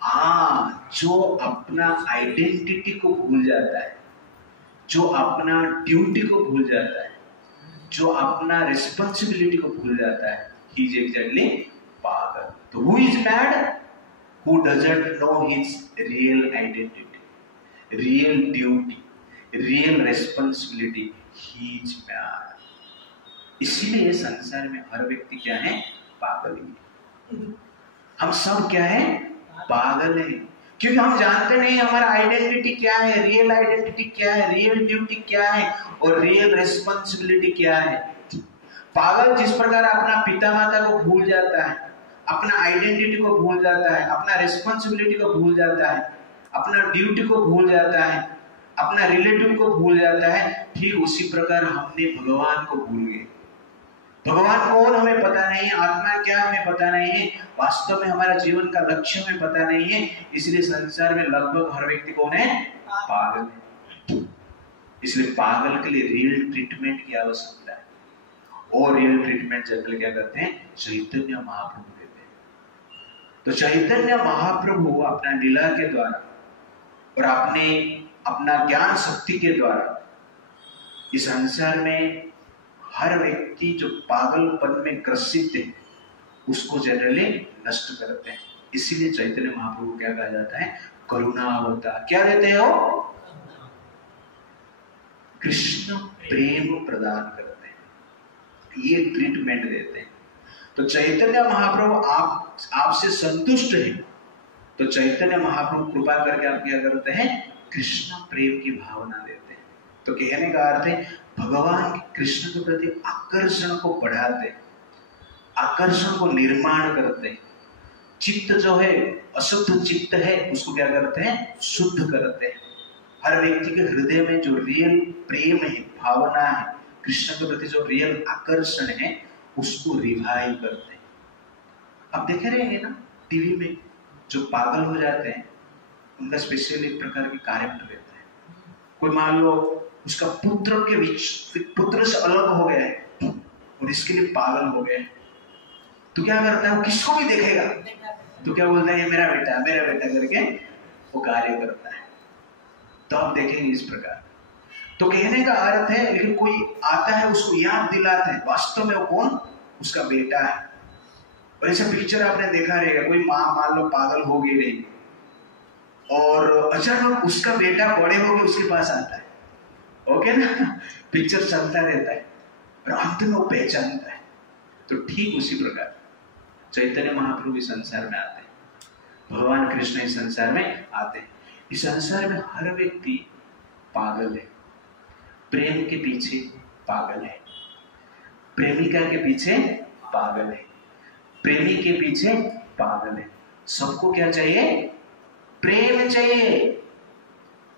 हाँ, जो अपना आइडेंटिटी को भूल जाता है, जो अपना ड्यूटी को भूल जाता है, जो अपना रिस्पॉन्सिबिलिटी को भूल जाता है, ही इज एग्जैक्टली पागल। तो who is mad? Who doesn't know his real identity, real duty, real responsibility, he is mad. इसीलिए संसार में हर व्यक्ति क्या है? पागल ही। हम सब क्या है? पागल है। क्योंकि हम जानते नहीं हमारा आइडेंटिटी क्या है, रियल आइडेंटिटी क्या है, रियल ड्यूटी क्या है और रियल रिस्पॉन्सिबिलिटी क्या है। पागल जिस प्रकार अपना पिता माता को भूल जाता है, अपना आइडेंटिटी को भूल जाता है, अपना रिस्पॉन्सिबिलिटी को भूल जाता है, अपना ड्यूटी को भूल जाता है, अपना रिलेटिव को भूल जाता है, ठीक उसी प्रकार हमने भगवान को भूल गए। भगवान कौन हमें पता नहीं है, आत्मा क्या हमें पता नहीं है, वास्तव में हमारा जीवन का लक्ष्य हमें पता नहीं है। इसलिए संसार में लगभग हर व्यक्ति कौन है? पागल है। इसलिए पागल के लिए रियल ट्रीटमेंट की आवश्यकता है। और रियल ट्रीटमेंट जनरल क्या करते हैं? चैतन्य महाप्रभु देते हैं। तो चैतन्य महाप्रभु अपना लीला के द्वारा और अपना ज्ञान शक्ति के द्वारा इस संसार में हर व्यक्ति जो पागलपन में ग्रसित है उसको जनरली नष्ट करते हैं। इसीलिए चैतन्य महाप्रभु क्या कहा जाता है? करुणा अवतार। क्या देते हो? कृष्ण प्रेम प्रदान करते हैं, ये ट्रीटमेंट देते हैं। तो चैतन्य महाप्रभु आपसे संतुष्ट है तो चैतन्य महाप्रभु कृपा करके आप क्या करते हैं? कृष्ण प्रेम की भावना देते हैं। तो कहने का अर्थ है भगवान कृष्ण के प्रति आकर्षण को बढ़ाते, आकर्षण को निर्माण करते। चित्त जो है अशुद्ध चित्त है उसको क्या करते हैं? शुद्ध करते हैं। हर व्यक्ति के हृदय में जो रियल प्रेम है, भावना है, कृष्ण के प्रति जो रियल आकर्षण है उसको रिवाइव करते हैं। आप देखे रहेंगे ना टीवी में जो पागल हो जाते हैं उनका स्पेशल एक प्रकार के कार्यक्रम रहता है। कोई मान लो उसका पुत्र से अलग हो गया है और इसके लिए पागल हो गया है, तो क्या करता है? वो किसको भी देखेगा तो क्या बोलता है? मेरा बेटा करके वो कार्य करता है। तो आप देखेंगे इस प्रकार। तो कहने का अर्थ है लेकिन कोई आता है उसको याद दिलाता है वास्तव में वो कौन? उसका बेटा है। और ऐसा पिक्चर आपने देखा रहेगा, कोई माँ मान लो पागल हो गई रही और अचानक उसका बेटा बड़े होकर उसके पास आता है, ओके ना, पिक्चर चलता रहता है और अंत में वो पहचानता है। तो ठीक उसी प्रकार चैतन्य महाप्रभु इस संसार में आते हैं, भगवान कृष्ण इस संसार में आते हैं। इस संसार में हर व्यक्ति पागल है, प्रेम के पीछे पागल है, प्रेमिका के पीछे पागल है, प्रेमी के पीछे पागल है। सबको क्या चाहिए? प्रेम चाहिए,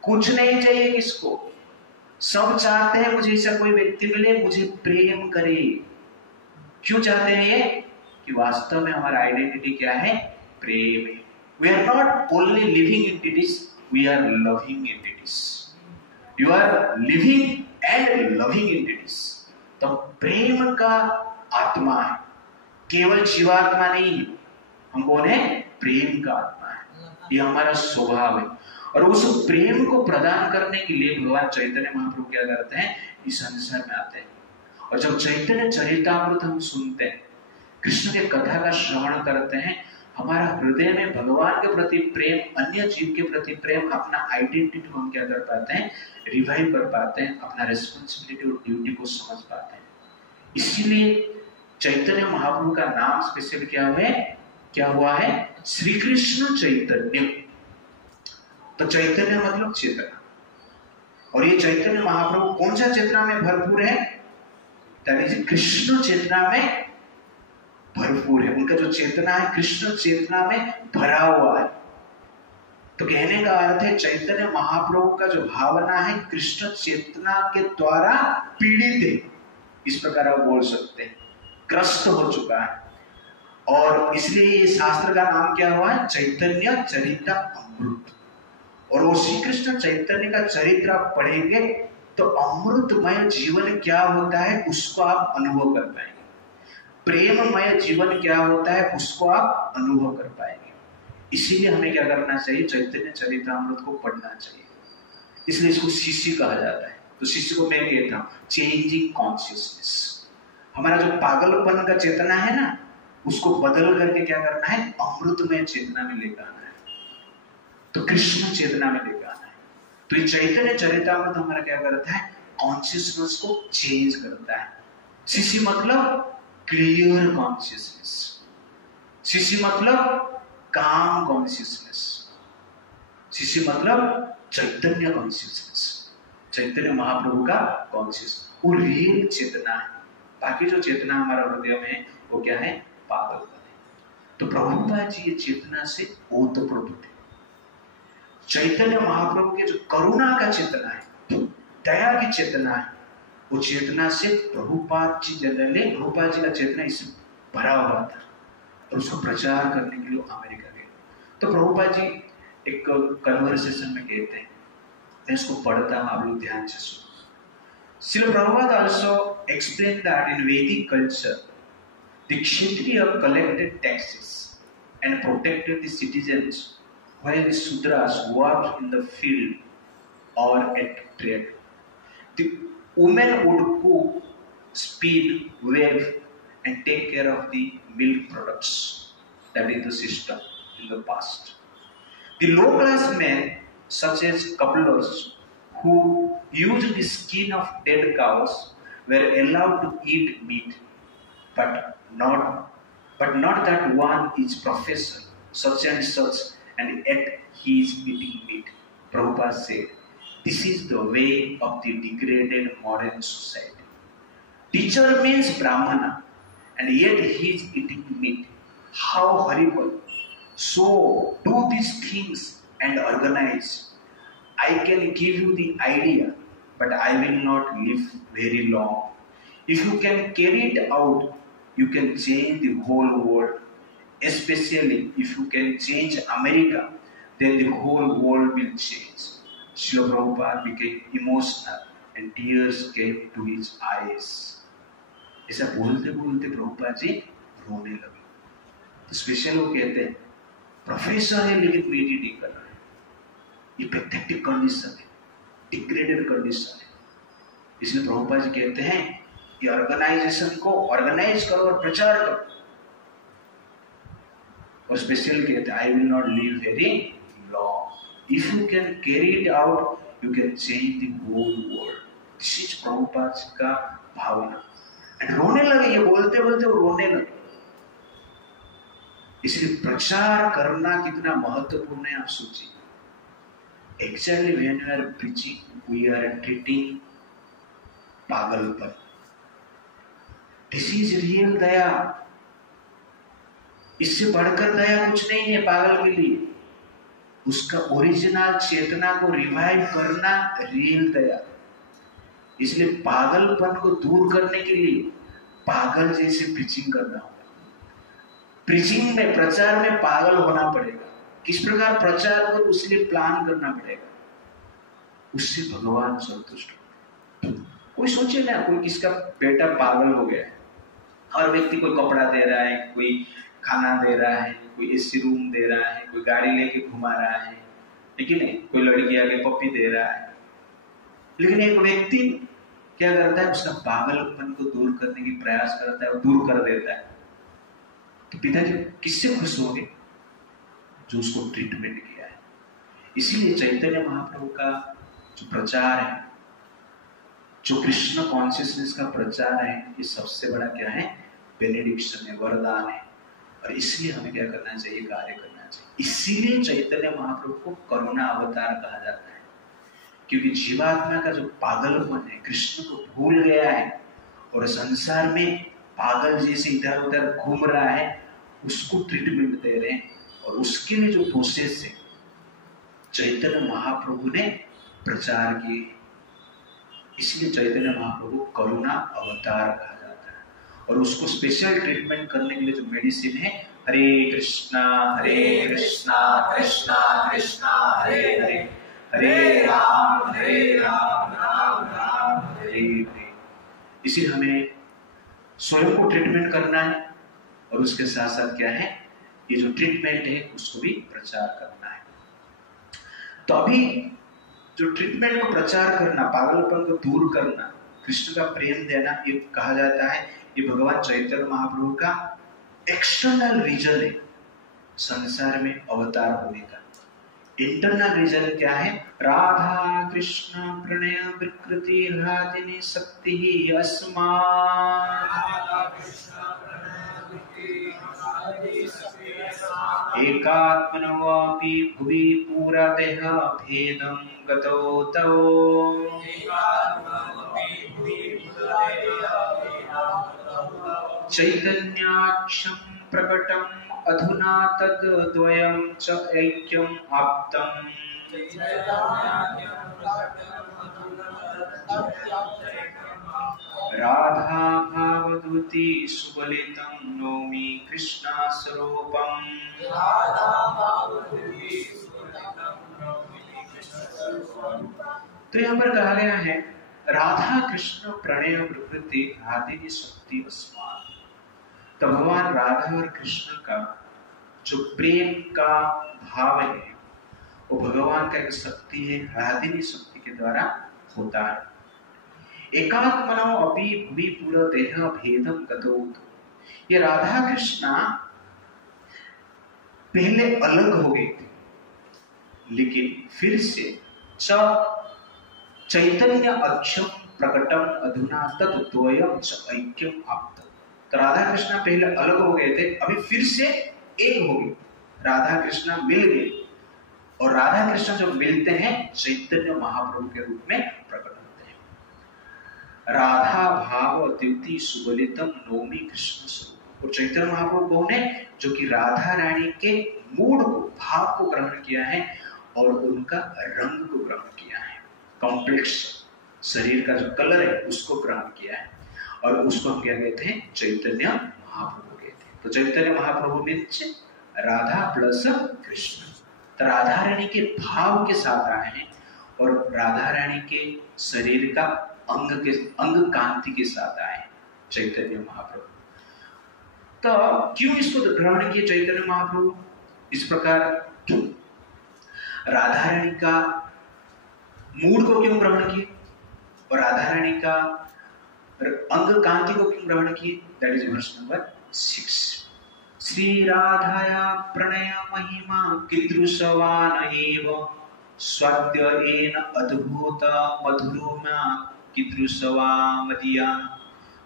कुछ नहीं चाहिए किसको। सब चाहते हैं मुझे ऐसा कोई व्यक्ति मिले मुझे प्रेम करे। क्यों चाहते हैं ये? कि वास्तव में हमारा आइडेंटिटी क्या है? प्रेम है। We are not only living entities, we are loving entities. You are living and loving entities. तो प्रेम का आत्मा है, केवल जीवात्मा नहीं है। हम कौन है? प्रेम का आत्मा है, ये हमारा स्वभाव है। और उस प्रेम को प्रदान करने के लिए भगवान चैतन्य महाप्रभु क्या करते हैं? इस संसार में आते हैं। और जब चैतन्य चरितामृत हम सुनते हैं, कृष्ण के कथा का श्रवण करते हैं, हमारा हृदय में भगवान के प्रति प्रेम, अन्य जीव के प्रति प्रेम, अपना आइडेंटिटी को हम क्या कर पाते हैं? रिवाइव कर पाते हैं, अपना रिस्पॉन्सिबिलिटी और ड्यूटी को समझ पाते हैं। इसीलिए चैतन्य महाप्रभु का नाम स्पेशल क्या हुआ है? श्री कृष्ण चैतन्य। तो चैतन्य मतलब चेतना, और ये चैतन्य महाप्रभु कौन सा चेतना में भरपूर है? कृष्ण चेतना में भरपूर है। उनका जो चेतना है कृष्ण चेतना में भरा हुआ है। तो कहने का अर्थ है चैतन्य महाप्रभु का जो भावना है कृष्ण चेतना के द्वारा पीड़ित है, इस प्रकार आप बोल सकते हैं, ग्रस्त हो चुका है। और इसलिए ये शास्त्र का नाम क्या हुआ है? चैतन्य चरितामृत। और वो श्री कृष्ण चैतन्य का चरित्र आप पढ़ेंगे तो अमृतमय जीवन क्या होता है उसको आप अनुभव कर पाएंगे, प्रेममय जीवन क्या होता है उसको आप अनुभव कर पाएंगे। इसीलिए हमें क्या करना चाहिए? चैतन्य चरितामृत को पढ़ना चाहिए। इसलिए इसको शिष्य कहा जाता है। तो शिष्य को मैं कहता हूँ चेंजिंग कॉन्शियसनेस। हमारा जो पागलपन का चेतना है ना, उसको बदल करके क्या करना है? अमृतमय चेतना में लेकर आना है, तो कृष्ण चेतना में लेकर आना है। तो ये चैतन्य चरितामृत हमारा क्या करता है? कॉन्शियसनेस को चेंज करता है। सीसी मतलब क्लियर कॉन्शियसनेस, सीसी मतलब काम कॉन्शियसनेस, सीसी मतलब चैतन्य कॉन्शियसनेस, चैतन्य महाप्रभु का कॉन्शियस, वो रियल चेतना है। बाकी जो चेतना हमारा हृदय में है वो क्या है? पागलपन है। तो प्रभुपाद जी ये चेतना से ओतप्रोत है। चैतन्य महाप्रभु के जो करुणा का चेतना है, दया की चेतना है, वो चेतना से प्रभुपाद जी जनरली, प्रभुपाद जी का चेतना इससे भरा हुआ था और उसको प्रचार करने के लिए अमेरिका गए। तो प्रभुपाद जी एक कन्वर्सेशन में कहते हैं, मैं इसको पढ़ता हूँ, आप लोग ध्यान से सुनो। Srila Prabhupada also explained that in Vedic culture, the Kshatriya collected taxes and protected the citizens, while the Sudras worked in the field or at trade. The women would cook, spin, weave, and take care of the milk products. That is the system in the past. The low-class men, such as couplers, who used the skin of dead cows, were allowed to eat meat, but not that one is professor such and such, and yet he is eating meat. Prabhupada said, this is the way of the degraded modern society. Teacher means Brahmana, and yet he is eating meat. How horrible! So do these things and organize. I can give you the idea, but I will not live very long. If you can carry it out, you can change the whole world. Especially if you can change America, then the whole world will change. Srila Prabhupada became emotional and tears came to his eyes. ऐसा बोलते बोलते प्रभुपाद जी रोने लगे। तो special वो कहते हैं, professor है लेकिन पीएचडी नहीं कर रहा है, ये पैथेटिक कंडीशन है, डिग्रेडेड कंडीशन है। इसलिए प्रभुपाद जी कहते हैं कि ऑर्गेनाइजेशन को ऑर्गेनाइज करो और प्रचार करो। और स्पेशल कहते हैं, I will not live very long, if you can carry it out you can change the whole world. This is Prabhupada ji का भावना। एंड रोने लगे, ये बोलते बोलते वो रोने लगे। इसलिए प्रचार करना कितना महत्वपूर्ण है आप सोचिए। Exactly when we are preaching, we are treating पागलपन। This is real दया। इससे बढ़कर दया कुछ नहीं है पागल के लिए। उसका ओरिजिनल चेतना को रिवाइव करना रियल दया। इसलिए पागलपन को दूर करने के लिए पागल जैसे प्रीचिंग करना होगा। प्रीचिंग में, प्रचार में पागल होना पड़ेगा। किस प्रकार प्रचार को उसलिए प्लान करना पड़ेगा, उससे भगवान संतुष्ट हो। कोई सोचे ना, कोई किसका बेटा पागल हो गया है और व्यक्ति कोई कपड़ा दे रहा है, कोई खाना दे रहा है, कोई एसी रूम दे रहा है, कोई गाड़ी लेके घुमा रहा है, लेकिन कोई लड़की आगे पप्पी दे रहा है, लेकिन एक व्यक्ति क्या करता है, उसका पागलपन को दूर करने की प्रयास करता है और दूर कर देता है। तो पिताजी किससे खुश होंगे? जो उसको ट्रीटमेंट किया है। इसीलिए चैतन्य महाप्रभु का जो प्रचार है, जो कृष्ण कॉन्शियसनेस का प्रचार है, ये सबसे बड़ा क्या है? बेनेडिक्शन है, वरदान है। और इसलिए हमें क्या करना चाहिए? कार्य करना चाहिए। इसीलिए चैतन्य महाप्रभु को करुणा अवतार कहा जाता है, क्योंकि जीवात्मा का जो पागलपन है, कृष्ण को भूल गया है और संसार में पागल जैसे इधर उधर घूम रहा है, उसको ट्रीटमेंट दे रहे हैं। और उसके लिए जो प्रोसेस है, चैतन्य महाप्रभु ने प्रचार किए। इसलिए चैतन्य महाप्रभु करुणा अवतार कहा जाता है। और उसको स्पेशल ट्रीटमेंट करने के लिए जो मेडिसिन है, हरे कृष्णा कृष्णा कृष्णा हरे हरे, हरे राम राम राम हरे हरे। इसलिए हमें स्वयं को ट्रीटमेंट करना है और उसके साथ साथ क्या है, ये जो ट्रीटमेंट है उसको भी प्रचार करना है। तो अभी जो ट्रीटमेंट को प्रचार करना, पागलपन को दूर करना, कृष्ण का प्रेम देना, ये कहा जाता है ये भगवान चैतन्य महाप्रभु का एक्सटर्नल रीजन है संसार में अवतार होने का। इंटरनल रीजन क्या है? राधा कृष्ण प्रणय विकृति राधिनी शक्ति एकात्मनोऽपि भुवि पूरा देह भेदं गतो तौ चैतन्याक्षं प्रकटम् अधुना तद्द्वयं च ऐक्यम् आप्तम् राधा भावदूती सुबलितं नौमि कृष्णा स्वरूपम्। तो यहाँ पर कहा गया है राधा कृष्ण प्रणय प्रवृत्ति राधिनी शक्ति अस्मात्। तो भगवान राधा और कृष्ण का जो प्रेम का भाव है वो भगवान का एक शक्ति है, राधिनी शक्ति के द्वारा होता है। एकात्मनो अपि भुवि पूरा देह भेदम गतो। ये राधा कृष्णा पहले अलग हो गए थे, लेकिन फिर से चैतन्य अक्षम प्रकटम अधुना तद्द्वयं च ऐक्यम आप्त। तो राधा कृष्णा पहले अलग हो गए थे, अभी फिर से एक हो गए, राधा कृष्णा मिल गए। और राधा कृष्ण जब मिलते हैं चैतन्य महाप्रभु के रूप में प्रकट होते हैं। राधा भाव द्युति सुबलितम नौमि कृष्ण स्वरूप। और चैतन्य महाप्रभु कौन है? जो कि राधा रानी के मूड को, भाव को ग्रहण किया है और उनका रंग को ग्रहण किया है। कॉम्प्लेक्स शरीर का जो कलर है उसको ग्रहण किया है और उसको हम क्या कहते हैं? चैतन्य महाप्रभु कहते हैं। तो चैतन्य महाप्रभु मीन्स राधा प्लस कृष्ण। तो राधा रानी के भाव के साथ आए हैं और राधा रानी के शरीर का अंग कांति के साथ आए हैं चैतन्य महाप्रभु। तो क्यों इसको ग्रहण किए चैतन्य महाप्रभु? इस प्रकार राधा रानी का मूड को क्यों ग्रहण किए और राधा रानी का अंग कांति को क्यों ग्रहण किए? That is verse number 6। श्री राधाया प्रणय महिमा कीदृशवान एव स्वाद्येन अद्भुत मधुरोमा कीदृशवा मदीया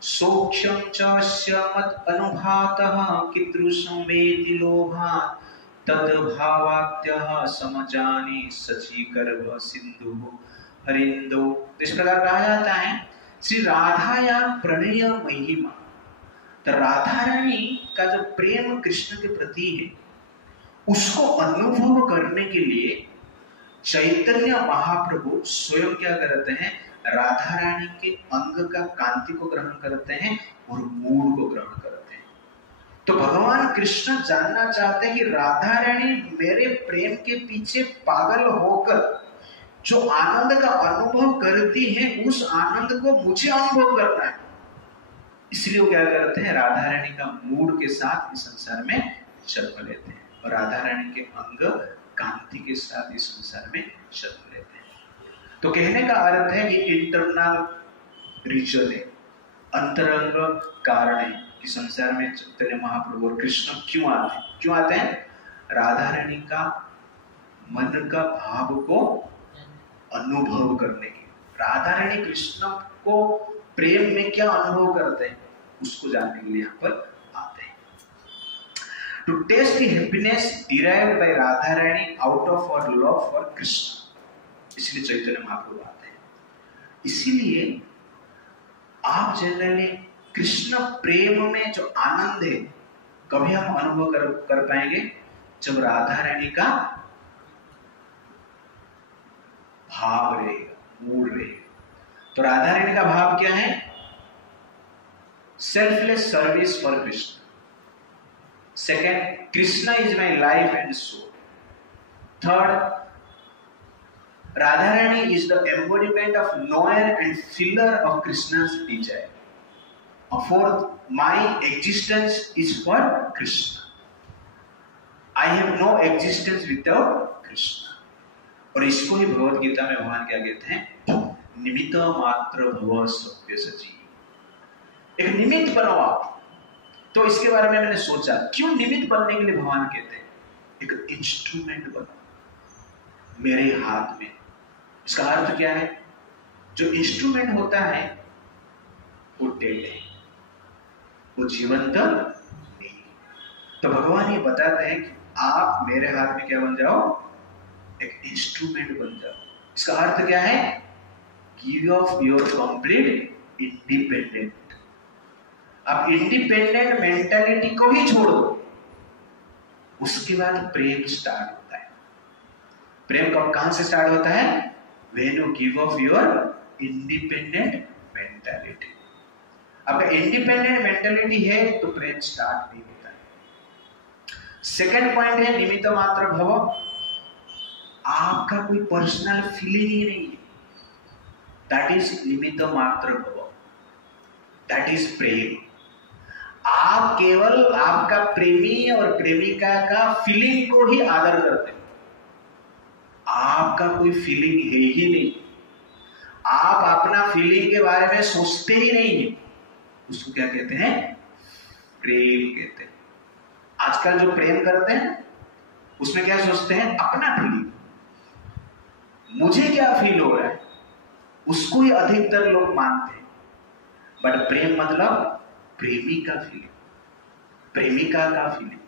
सौख्यं च अस्य मत् अनुभातः कीदृशं वेति लोभात् तद्भावाद्यः समजानि सचीगर्भ सिंधु हरिंदो। इस प्रकार कहा जाता है श्री राधाया प्रणय महिमा। तो राधा रानी का जो प्रेम कृष्ण के प्रति है उसको अनुभव करने के लिए चैतन्य महाप्रभु स्वयं क्या करते हैं? राधा रानी के अंग का कांति को ग्रहण करते हैं और मूड को ग्रहण करते हैं। तो भगवान कृष्ण जानना चाहते हैं कि राधा रानी मेरे प्रेम के पीछे पागल होकर जो आनंद का अनुभव करती है उस आनंद को मुझे अनुभव करना है। इसलिए वो क्या करते हैं? राधा रानी का मूड के साथ इस संसार में जन्म लेते हैं और राधा रानी के अंग कांति के साथ इस संसार में जन्म लेते हैं। तो कहने का अर्थ है ये इंटरनल रीजन है, अंतरंग कारण है कि संसार में चैतन्य महाप्रभु और कृष्ण क्यों आते हैं? क्यों आते हैं? राधा रानी का मन का भाव को अनुभव करने के। राधा रानी कृष्ण को प्रेम में क्या अनुभव करते हैं उसको जानने के लिए यहाँ पर आते हैं। To taste the happiness derived by Radha Rani out of our love for Krishna, इसलिए चैतन्य महाप्रभु आते हैं। इसीलिए आप जनरली कृष्ण प्रेम में जो आनंद है कभी हम अनुभव कर पाएंगे जब राधा रानी का भाव रहेगा, मूड रहेगा। तो राधा रानी का भाव क्या है? Selfless service for Krishna. Second, Krishna is my life and soul. Third, Radha Rani is the embodiment of नोयर and filler of Krishna's desire. Fourth, my existence is for Krishna. I have no existence without Krishna. और इसको ही भगवत गीता में भगवान क्या कहते हैं? निमित्त मात्र भव सत्य सची। एक निमित्त बनो आप। तो इसके बारे में मैंने सोचा क्यों निमित्त बनने के लिए भगवान कहते हैं? एक इंस्ट्रूमेंट बनो। मेरे हाथ में। इसका अर्थ क्या है? जो इंस्ट्रूमेंट होता है वो डेड है, वो जीवंत नहीं। तो भगवान ये बताते हैं कि आप मेरे हाथ में क्या बन जाओ? एक इंस्ट्रूमेंट बन जाओ। इसका अर्थ क्या है? Give of your complete independent. आप इंडिपेंडेंट मेंटालिटी को ही छोड़ दो, उसके बाद प्रेम स्टार्ट होता है। प्रेम कब कहां से स्टार्ट होता है? When you give of your independent mentality। आपका इंडिपेंडेंट मेंटालिटी है तो प्रेम स्टार्ट नहीं होता है। सेकंड पॉइंट है निमित्त मात्र भव। आपका कोई पर्सनल फीलिंग ही नहीं है, दैट इज निमित्त मात्र भव, दैट इज प्रेम। आप केवल आपका प्रेमी और प्रेमिका का फीलिंग को ही आदर करते हैं। आपका कोई फीलिंग है ही नहीं, आप अपना फीलिंग के बारे में सोचते ही नहीं है। उसको क्या कहते हैं? प्रेम कहते हैं। आजकल जो प्रेम करते हैं उसमें क्या सोचते हैं? अपना फीलिंग, मुझे क्या फील हो रहा है उसको ही अधिकतर लोग मानते हैं। बट प्रेम मतलब प्रेमी का फीलिंग, प्रेमिका का फीलिंग।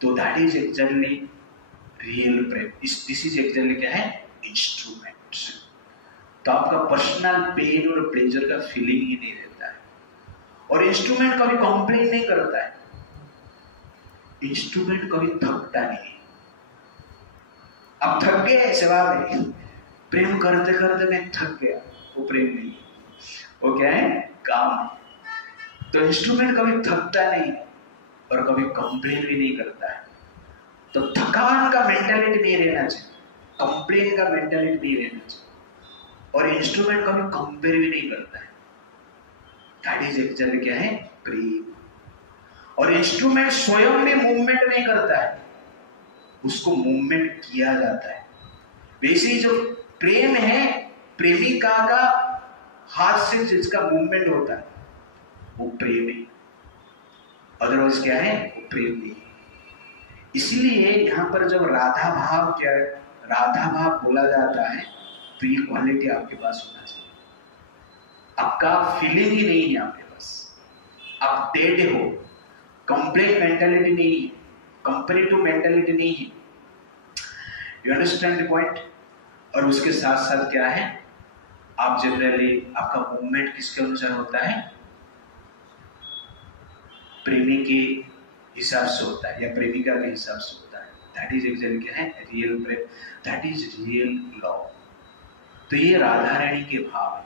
तो that is actually real Prem. This is actually क्या है? इंस्ट्रूमेंट। तो आपका पर्सनल पेन और प्लेजर का फीलिंग ही नहीं रहता है। और इंस्ट्रूमेंट कभी कंप्लेन नहीं करता है, इंस्ट्रूमेंट कभी थकता नहीं। अब थक गए सेवा में, प्रेम करते करते मैं थक गया, वो प्रेम नहीं, वो क्या है? काम। तो इंस्ट्रूमेंट कभी थकता नहीं और कभी कंप्लेन भी नहीं करता है। तो थकान का मेंटालिटी नहीं रहना चाहिए, कंप्लेन का मेंटालिटी नहीं रहना चाहिए। और इंस्ट्रूमेंट कभी कंपेयर भी नहीं करता है। दैट इज एक्चुअली क्या है? प्रेम। और इंस्ट्रूमेंट स्वयं में मूवमेंट नहीं करता है, उसको मूवमेंट किया जाता है। वैसे ही जो प्रेम है, प्रेमिका का हाथ से जिसका मूवमेंट होता है वो प्रेम है, अदरवाइज क्या है? वो प्रेम नहीं। इसलिए यहां पर जब राधा भाव बोला जाता है तो ये क्वालिटी आपके पास होना चाहिए। आपका फीलिंग ही नहीं है आपके पास, आप डेड हो, कंप्लेन मेंटालिटी नहीं है, कंपेरेटिव मेंटालिटी नहीं है। You understand the point? और उसके साथ साथ क्या है? आप जनरली आपका मूवमेंट किसके अनुसार होता है? प्रेमी के हिसाब से होता है या प्रेमिका के हिसाब से होता है। दैट इज एक्चुअली क्या है? Real Prem, that is real love. तो ये राधा रानी के भाव है।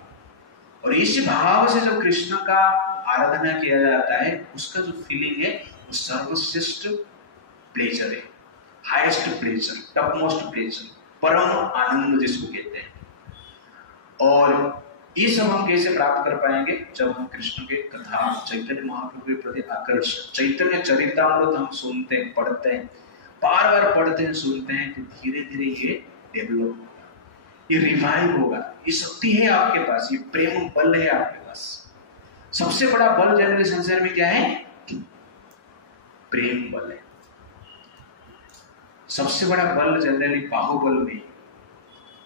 और इस भाव से जो कृष्ण का आराधना किया जाता है उसका जो फीलिंग है वो सर्वश्रेष्ठ प्लेजर है, highest pleasure, top most pleasure, परम आनंद जिसको कहते हैं। और ये सब हम कैसे प्राप्त कर पाएंगे? जब हम कृष्ण के कथा, चैतन्य महाप्रभु के प्रति आकर्षण, चैतन्य चरितामृत हम सुनते हैं, पढ़ते हैं, बार बार पढ़ते हैं, सुनते हैं, तो धीरे धीरे ये डेवलप होगा, ये रिवाइव होगा। ये शक्ति है आपके पास, ये प्रेम बल है आपके पास। सबसे बड़ा बल जनरली संसार में क्या है? प्रेम बल है। सबसे बड़ा बल जनरली बाहुबल नहीं,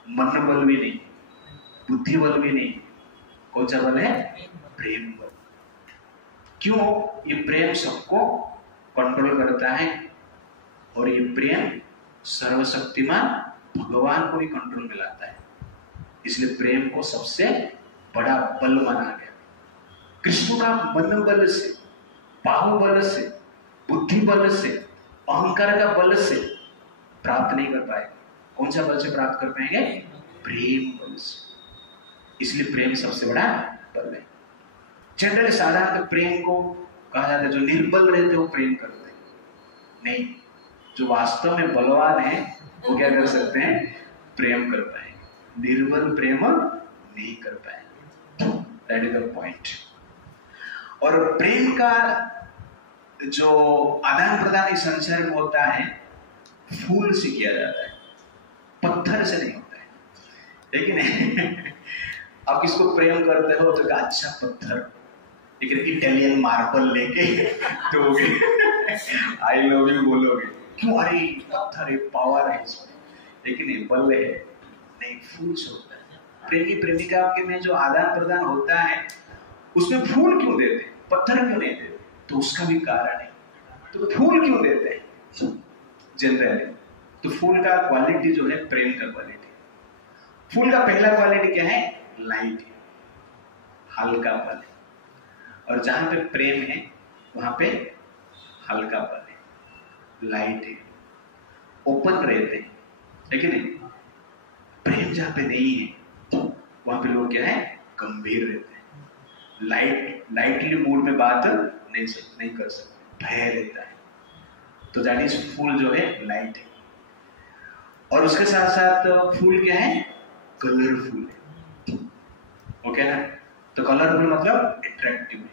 मन बल भी नहीं, बुद्धि बल भी नहीं। कौन सा बल है? प्रेम बल। क्यों? ये प्रेम सबको कंट्रोल करता है और ये प्रेम सर्वशक्तिमान भगवान को भी कंट्रोल में लाता है। इसलिए प्रेम को सबसे बड़ा बल माना गया। कृष्ण का मन बल से, बाहुबल से, बुद्धि बल से, अहंकार का बल से प्राप्त नहीं कर पाएगा। कौन सा बल से प्राप्त कर पाएंगे? प्रेम बल से। इसलिए प्रेम सबसे बड़ा बल है। जनरली साधारण प्रेम को कहा जाता है जो निर्बल रहते वो प्रेम करते हैं, नहीं, जो वास्तव में बलवान है वो क्या कर सकते हैं? प्रेम कर पाएंगे। निर्बल प्रेम नहीं कर पाएंगे। That is the point. और प्रेम का जो आदान प्रदान इस संसार में होता है फूल से किया जाता है, पत्थर से नहीं होता है। लेकिन आप किसको प्रेम करते हो तो अच्छा पत्थर, लेकिन इटालियन मार्बल लेके दोगे, आई लव यू बोलोगे। क्यों? अरे पत्थर है, पावर है इसमें, लेकिन ये बल है नहीं, फूल से होता है। प्रेमी प्रेमिका के में जो आदान प्रदान होता है उसमें फूल क्यों देते, पत्थर क्यों नहीं देते? तो उसका भी कारण है। तो फूल क्यों देते हैं जनरली? तो फूल का क्वालिटी जो है प्रेम का क्वालिटी। फूल का पहला क्वालिटी क्या है? लाइट है, हल्का पन है। और जहां पे प्रेम है वहां पे हल्का पन है, लाइट है, ओपन रहते हैं, है कि नहीं? प्रेम जहां पे नहीं है वहां पे लोग क्या है? गंभीर रहते हैं, लाइटली मूड में बात नहीं कर सकते, भय रहता है। तो दैट इज फूल जो है लाइट है। और उसके साथ साथ फूल क्या है? कलरफुल है, ओके ना? तो कलरफुल मतलब अट्रैक्टिव है।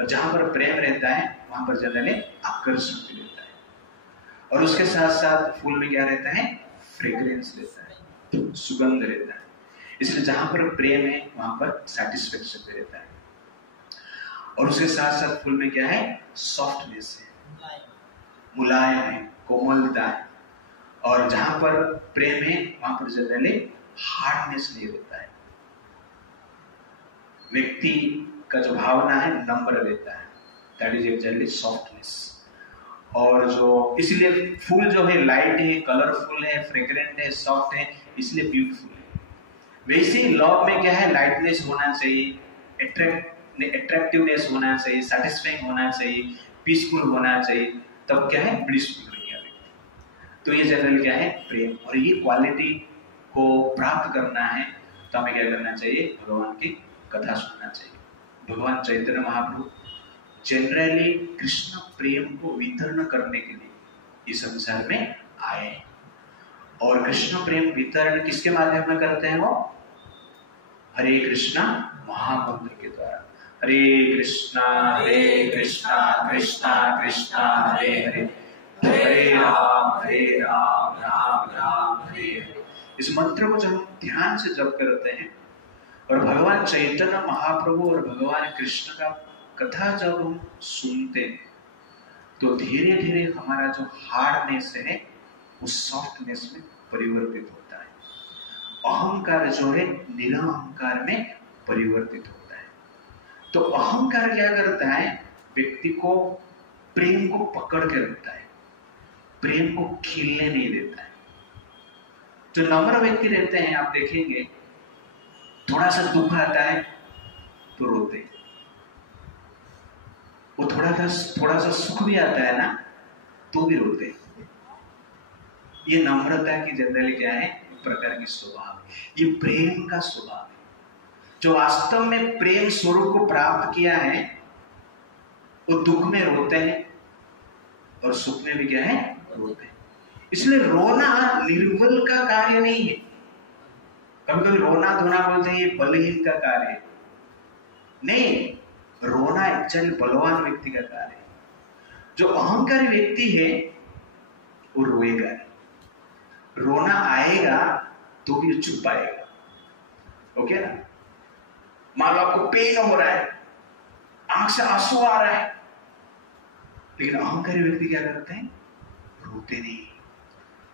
और जहां पर प्रेम रहता है वहां पर जनरली आकर्षण भी रहता है। और उसके साथ साथ फूल में क्या रहता है? फ्रेग्रेंस रहता है, सुगंध रहता है। इसलिए जहां पर प्रेम है वहां पर सैटिस्फैक्शन भी रहता है। और उसके साथ साथ फूल में क्या है? सॉफ्टनेस है, मुलायम है, कोमलता है। और जहां पर प्रेम है वहां पर जनरली हार्डनेस नहीं रहता है। व्यक्ति का जो भावना है नम्र रहता है, दैट इज एक्चुअली सॉफ्टनेस। और जो इसलिए फूल जो है लाइट है, कलरफुल है, फ्रेग्रेंट है, सॉफ्ट है, इसलिए ब्यूटीफुल है। वैसे ही लव में क्या है? लाइटनेस होना चाहिए, अट्रैक्टिवनेस होना चाहिए, सैटिस्फाइंग होना चाहिए, पीसफुल होना चाहिए, तब क्या है? ब्लिसफुल रहेगा व्यक्ति। तो ये जनरल क्या है? प्रेम। और ये क्वालिटी को प्राप्त करना है तो हमें क्या करना चाहिए? भगवान की कथा सुनना चाहिए। भगवान चैतन्य महाप्रभु जनरली कृष्ण प्रेम को वितरण करने के लिए इस संसार में आए। और कृष्ण प्रेम वितरण किसके माध्यम में करते हैं? वो हरे कृष्णा महामंत्र के द्वारा। हरे कृष्णा कृष्णा कृष्णा हरे हरे, हरे राम राम राम हरे हरे। इस मंत्र को जब हम ध्यान से जप करते हैं और भगवान चैतन्य महाप्रभु और भगवान कृष्ण का कथा जब हम सुनते हैं तो धीरे धीरे हमारा जो हार्डनेस है वो सॉफ्टनेस में परिवर्तित होता है। अहंकार जो है निरहंकार में परिवर्तित होता है। तो अहंकार क्या करता है? व्यक्ति को प्रेम को पकड़ के रखता है, प्रेम को खिलने नहीं देता है। जो नम्र व्यक्ति रहते हैं आप देखेंगे, थोड़ा सा दुख आता है तो रोते हैं, वो थोड़ा सा सुख भी आता है ना तो भी रोते हैं। ये नम्रता की जनरली क्या है? एक प्रकार की स्वभाव, ये प्रेम का स्वभाव है। जो वास्तव में प्रेम स्वरूप को प्राप्त किया है वो दुख में रोते हैं और सुख में भी क्या है? रोते हैं। इसलिए रोना निर्बल का कार्य नहीं है। कभी कभी रोना धोना बोलते हैं ये बलहीन का कार्य है, नहीं, रोना एक्चुअली बलवान व्यक्ति का कार्य है। जो अहंकारी व्यक्ति है वो रोएगा नहीं, रोना आएगा तो भी छुपाएगा, ओके ना? मान लो आपको पेन हो रहा है, आंख से आंसू आ रहा है, लेकिन अहंकारी व्यक्ति क्या करते हैं? रोते नहीं,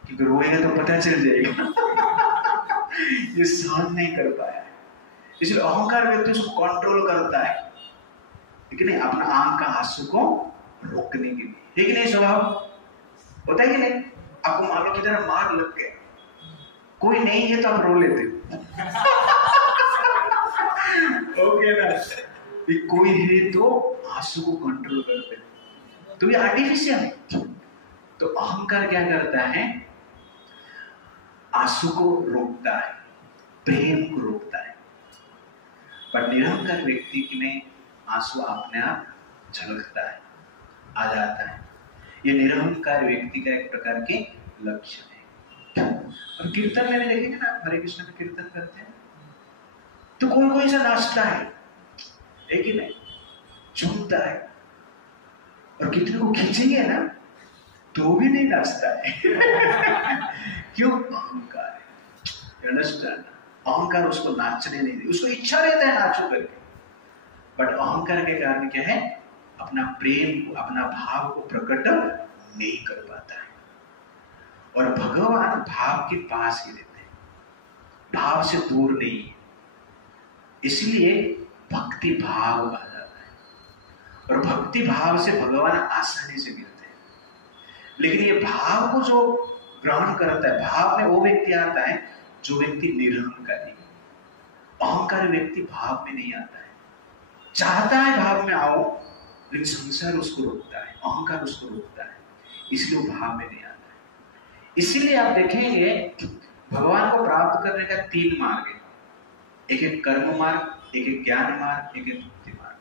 क्योंकि रोएगा तो पता चल जाएगा ये सहन नहीं कर पाया। इसलिए अहंकार व्यक्ति उसको कंट्रोल करता है, लेकिन अपना आंख का आंसू को रोकने के लिए। ठीक नहीं? स्वभाव होता है कि नहीं? आपको मान लो कि जरा मार लग गया, कोई नहीं है तो आप रो लेते हो ओके ना? कोई है तो आंसू को कंट्रोल करते हैं, तो ये आर्टिफिशियल है। तो अहंकार क्या करता है? आंसू को रोकता है, प्रेम को रोकता है। पर निरहंकार व्यक्ति में आंसू अपने आप झलकता है, आ जाता है। ये निरहंकार व्यक्ति का एक प्रकार के लक्षण है। और कीर्तन में भी देखेंगे ना, हरे कृष्ण का कीर्तन करते हैं तो कौन कोई सा नाचता है कि नहीं? झूमता है। और कितने को खींचेंगे ना तो भी नहीं नाचता है क्यों? अहंकार है। अंडरस्टैंड? अहंकार उसको नाचने नहीं दे, उसको इच्छा रहता है नाचो करके, बट अहंकार के कारण क्या है? अपना प्रेम को, अपना भाव को प्रकट नहीं कर पाता है। और भगवान भाव के पास ही रहते हैं, भाव से दूर नहीं है। इसलिए भक्ति भाव आ जाता है और भक्ति भाव से भगवान आसानी से मिलते हैं। लेकिन ये भाव को जो ग्रहण करता है, भाव में वो व्यक्ति आता है जो व्यक्ति निरहंकारी, अहंकारी व्यक्ति भाव में नहीं आता है। चाहता है भाव में आओ, लेकिन संसार उसको रोकता है, अहंकार उसको रोकता है, इसलिए वो भाव में नहीं आता है। इसीलिए आप देखेंगे भगवान को प्राप्त करने का 3 मार्ग है, एक एक कर्म मार्ग, एक एक ज्ञान मार्ग, एक एक भक्ति मार्ग।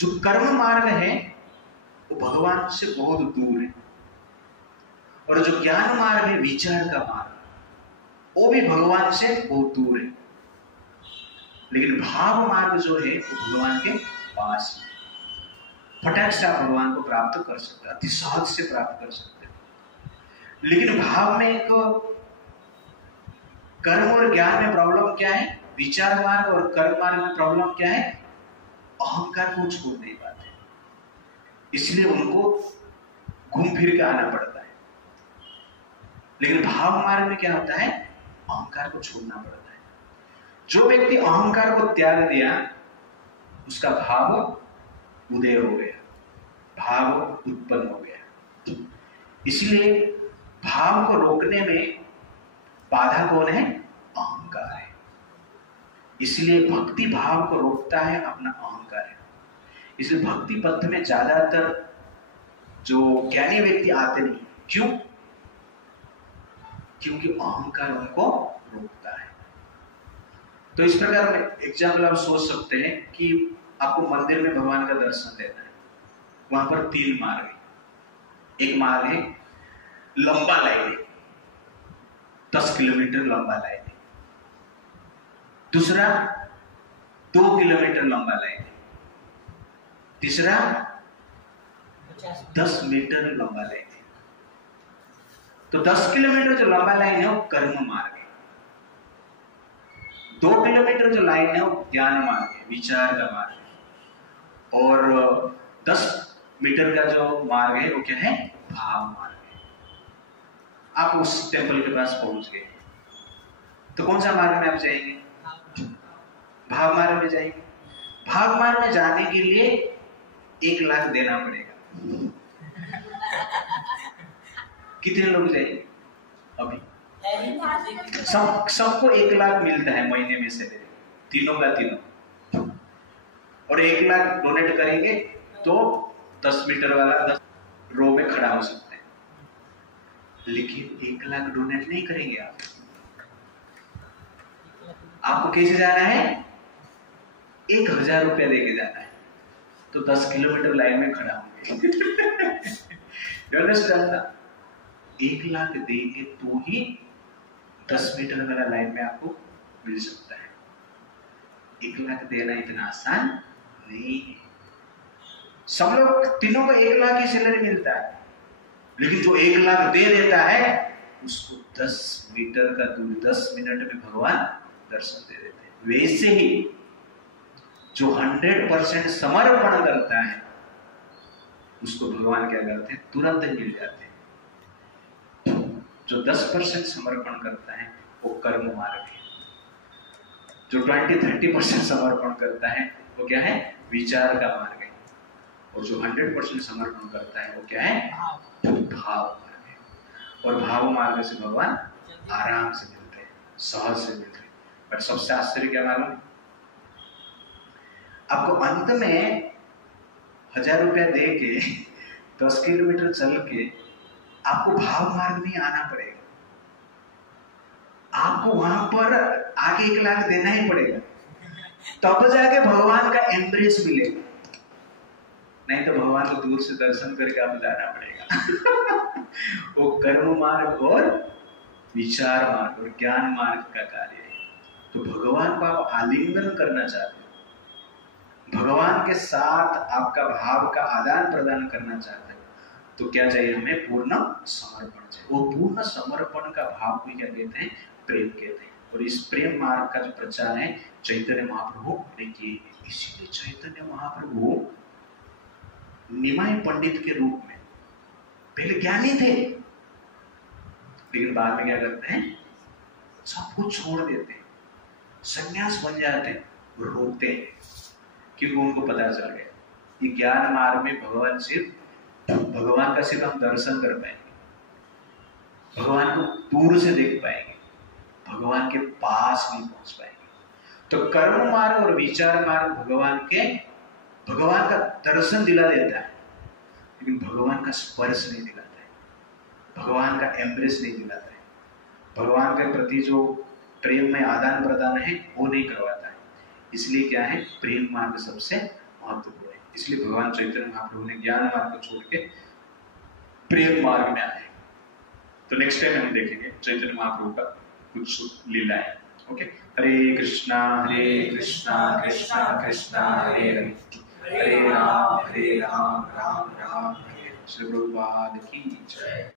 जो कर्म मार्ग है वो भगवान से बहुत दूर है, और जो ज्ञान मार्ग है, विचार का मार्ग, वो भी भगवान से बहुत दूर है। लेकिन भाव मार्ग जो है वो भगवान के पास है, फटाक से आप भगवान को प्राप्त कर सकते हैं, अति सहज से प्राप्त कर सकते हैं। लेकिन भाव में एक कर्म और ज्ञान में प्रॉब्लम क्या है, विचार मार्ग और कर्म मार्ग में प्रॉब्लम क्या है, अहंकार को छोड़ नहीं पाते, इसलिए उनको घूम फिर के आना पड़ता है। लेकिन भाव मार्ग में क्या होता है, अहंकार को छोड़ना पड़ता है। जो व्यक्ति अहंकार को त्याग दिया उसका भाव उदय हो गया, भाव उत्पन्न हो गया। इसलिए भाव को रोकने में बाधा कौन है, अहंकार है। इसलिए भक्ति भाव को रोकता है अपना अहंकार है। इसलिए भक्ति पथ में ज्यादातर जो ज्ञानी व्यक्ति आते नहीं, क्यों? क्योंकि अहंकार उनको रोकता है। तो इस प्रकार एग्जाम्पल आप सोच सकते हैं कि आपको मंदिर में भगवान का दर्शन देना है, वहां पर 3 मार्ग है। एक मार्ग है लंबा लाइन है, 10 किलोमीटर लंबा लाइन है। दूसरा 2 किलोमीटर लंबा लाइन है। तीसरा 10 मीटर लंबा लाइन है। तो 10 किलोमीटर जो लंबा लाइन है वो कर्म मार्ग है, 2 किलोमीटर जो लाइन है वो ज्ञान मार्ग है, विचार का मार्ग है, और 10 मीटर का जो मार्ग है वो क्या है, भाव मार्ग है। आप उस टेंपल के पास पहुंच गए, तो कौन सा मार्ग में आप जाएंगे, भाव मार्ग में जाएंगे। भाव मार्ग में जाने के लिए 1 लाख देना पड़ेगा। कितने लोग जाएंगे अभी? सबको 1 लाख मिलता है महीने में से, तीनों का तीनों, और 1 लाख डोनेट करेंगे तो 10 मीटर वाला 10 रो में खड़ा हो सकता है। लेकिन 1 लाख डोनेट नहीं करेंगे आप। आपको कैसे जाना है, 1000 रुपया लेके जाना है, तो 10 किलोमीटर लाइन में खड़ा होंगे। 1 लाख देंगे तो ही 10 मीटर वाला लाइन में आपको मिल सकता है। 1 लाख देना इतना आसान नहीं है। सब लोग तीनों को 1 लाख की सैलरी मिलता है, लेकिन जो 1 लाख दे देता है उसको 10 मीटर का दूर 10 मिनट में भगवान दर्शन दे देते हैं। वैसे ही जो 100% समर्पण करता है उसको भगवान क्या करते हैं, तुरंत ही मिल जाते हैं। जो 10% समर्पण करता है वो कर्म मार्ग है, जो 20-30% समर्पण करता है वो क्या है, विचार का मार्ग है, और जो 100% समर्पण करता है वो क्या है, भाव मार्ग है। और भाव मार्ग से भगवान आराम से मिलते हैं, सहज से मिलते हैं। बट सबसे आश्चर्य क्या मालूम, आपको अंत में 1000 रुपया दे के 10 किलोमीटर चल के आपको भाव मार्ग में आना पड़ेगा। आपको वहां पर आगे 1 लाख देना ही पड़ेगा, तब जाके भगवान का एम्ब्रेस मिलेगा। नहीं तो भगवान को दूर से दर्शन करके आप जाना पड़ेगा। वो कर्म मार्ग और विचार मार्ग और ज्ञान मार्ग का कार्य है। तो भगवान को आप आलिंगन करना चाहते हो, भगवान के साथ आपका भाव का आदान प्रदान करना चाहते हो, तो क्या चाहिए हमें, पूर्ण समर्पण चाहिए। वो पूर्ण समर्पण का भाव को क्या कहते हैं, प्रेम कहते हैं। और इस प्रेम मार्ग का जो प्रचार है चैतन्य महाप्रभु ने किए। इसीलिए चैतन्य महाप्रभु निमाय पंडित के रूप में, पहले ज्ञानी थे, लेकिन बाद में क्या करते हैं, सब कुछ छोड़ देते हैं, संन्यास बन जाते हैं, रोते हैं, क्योंकि उनको पता चल गया ये ज्ञान मार्ग में भगवान का सिर्फ हम दर्शन कर पाएंगे, भगवान को दूर से देख पाएंगे, भगवान के पास नहीं पहुंच पाएंगे। तो कर्म मार्ग और विचार मार्ग भगवान का दर्शन दिला देता है, लेकिन भगवान का स्पर्श नहीं दिलाता है, भगवान का एम्ब्रेस नहीं दिलाता है, भगवान के प्रति जो प्रेम में आदान प्रदान है वो नहीं करवाता है। इसलिए क्या है, प्रेम मार्ग सबसे महत्वपूर्ण है। इसलिए भगवान चैतन्य महाप्रभु ने ज्ञान मार्ग को छोड़ के प्रेम मार्ग में आए। तो नेक्स्ट टाइम हम देखेंगे चैतन्य महाप्रभु का कुछ लीला है। ओके, हरे कृष्णा कृष्णा कृष्णा हरे हरे, हरे राम राम राम हरे। श्री प्रभुपाद की जय।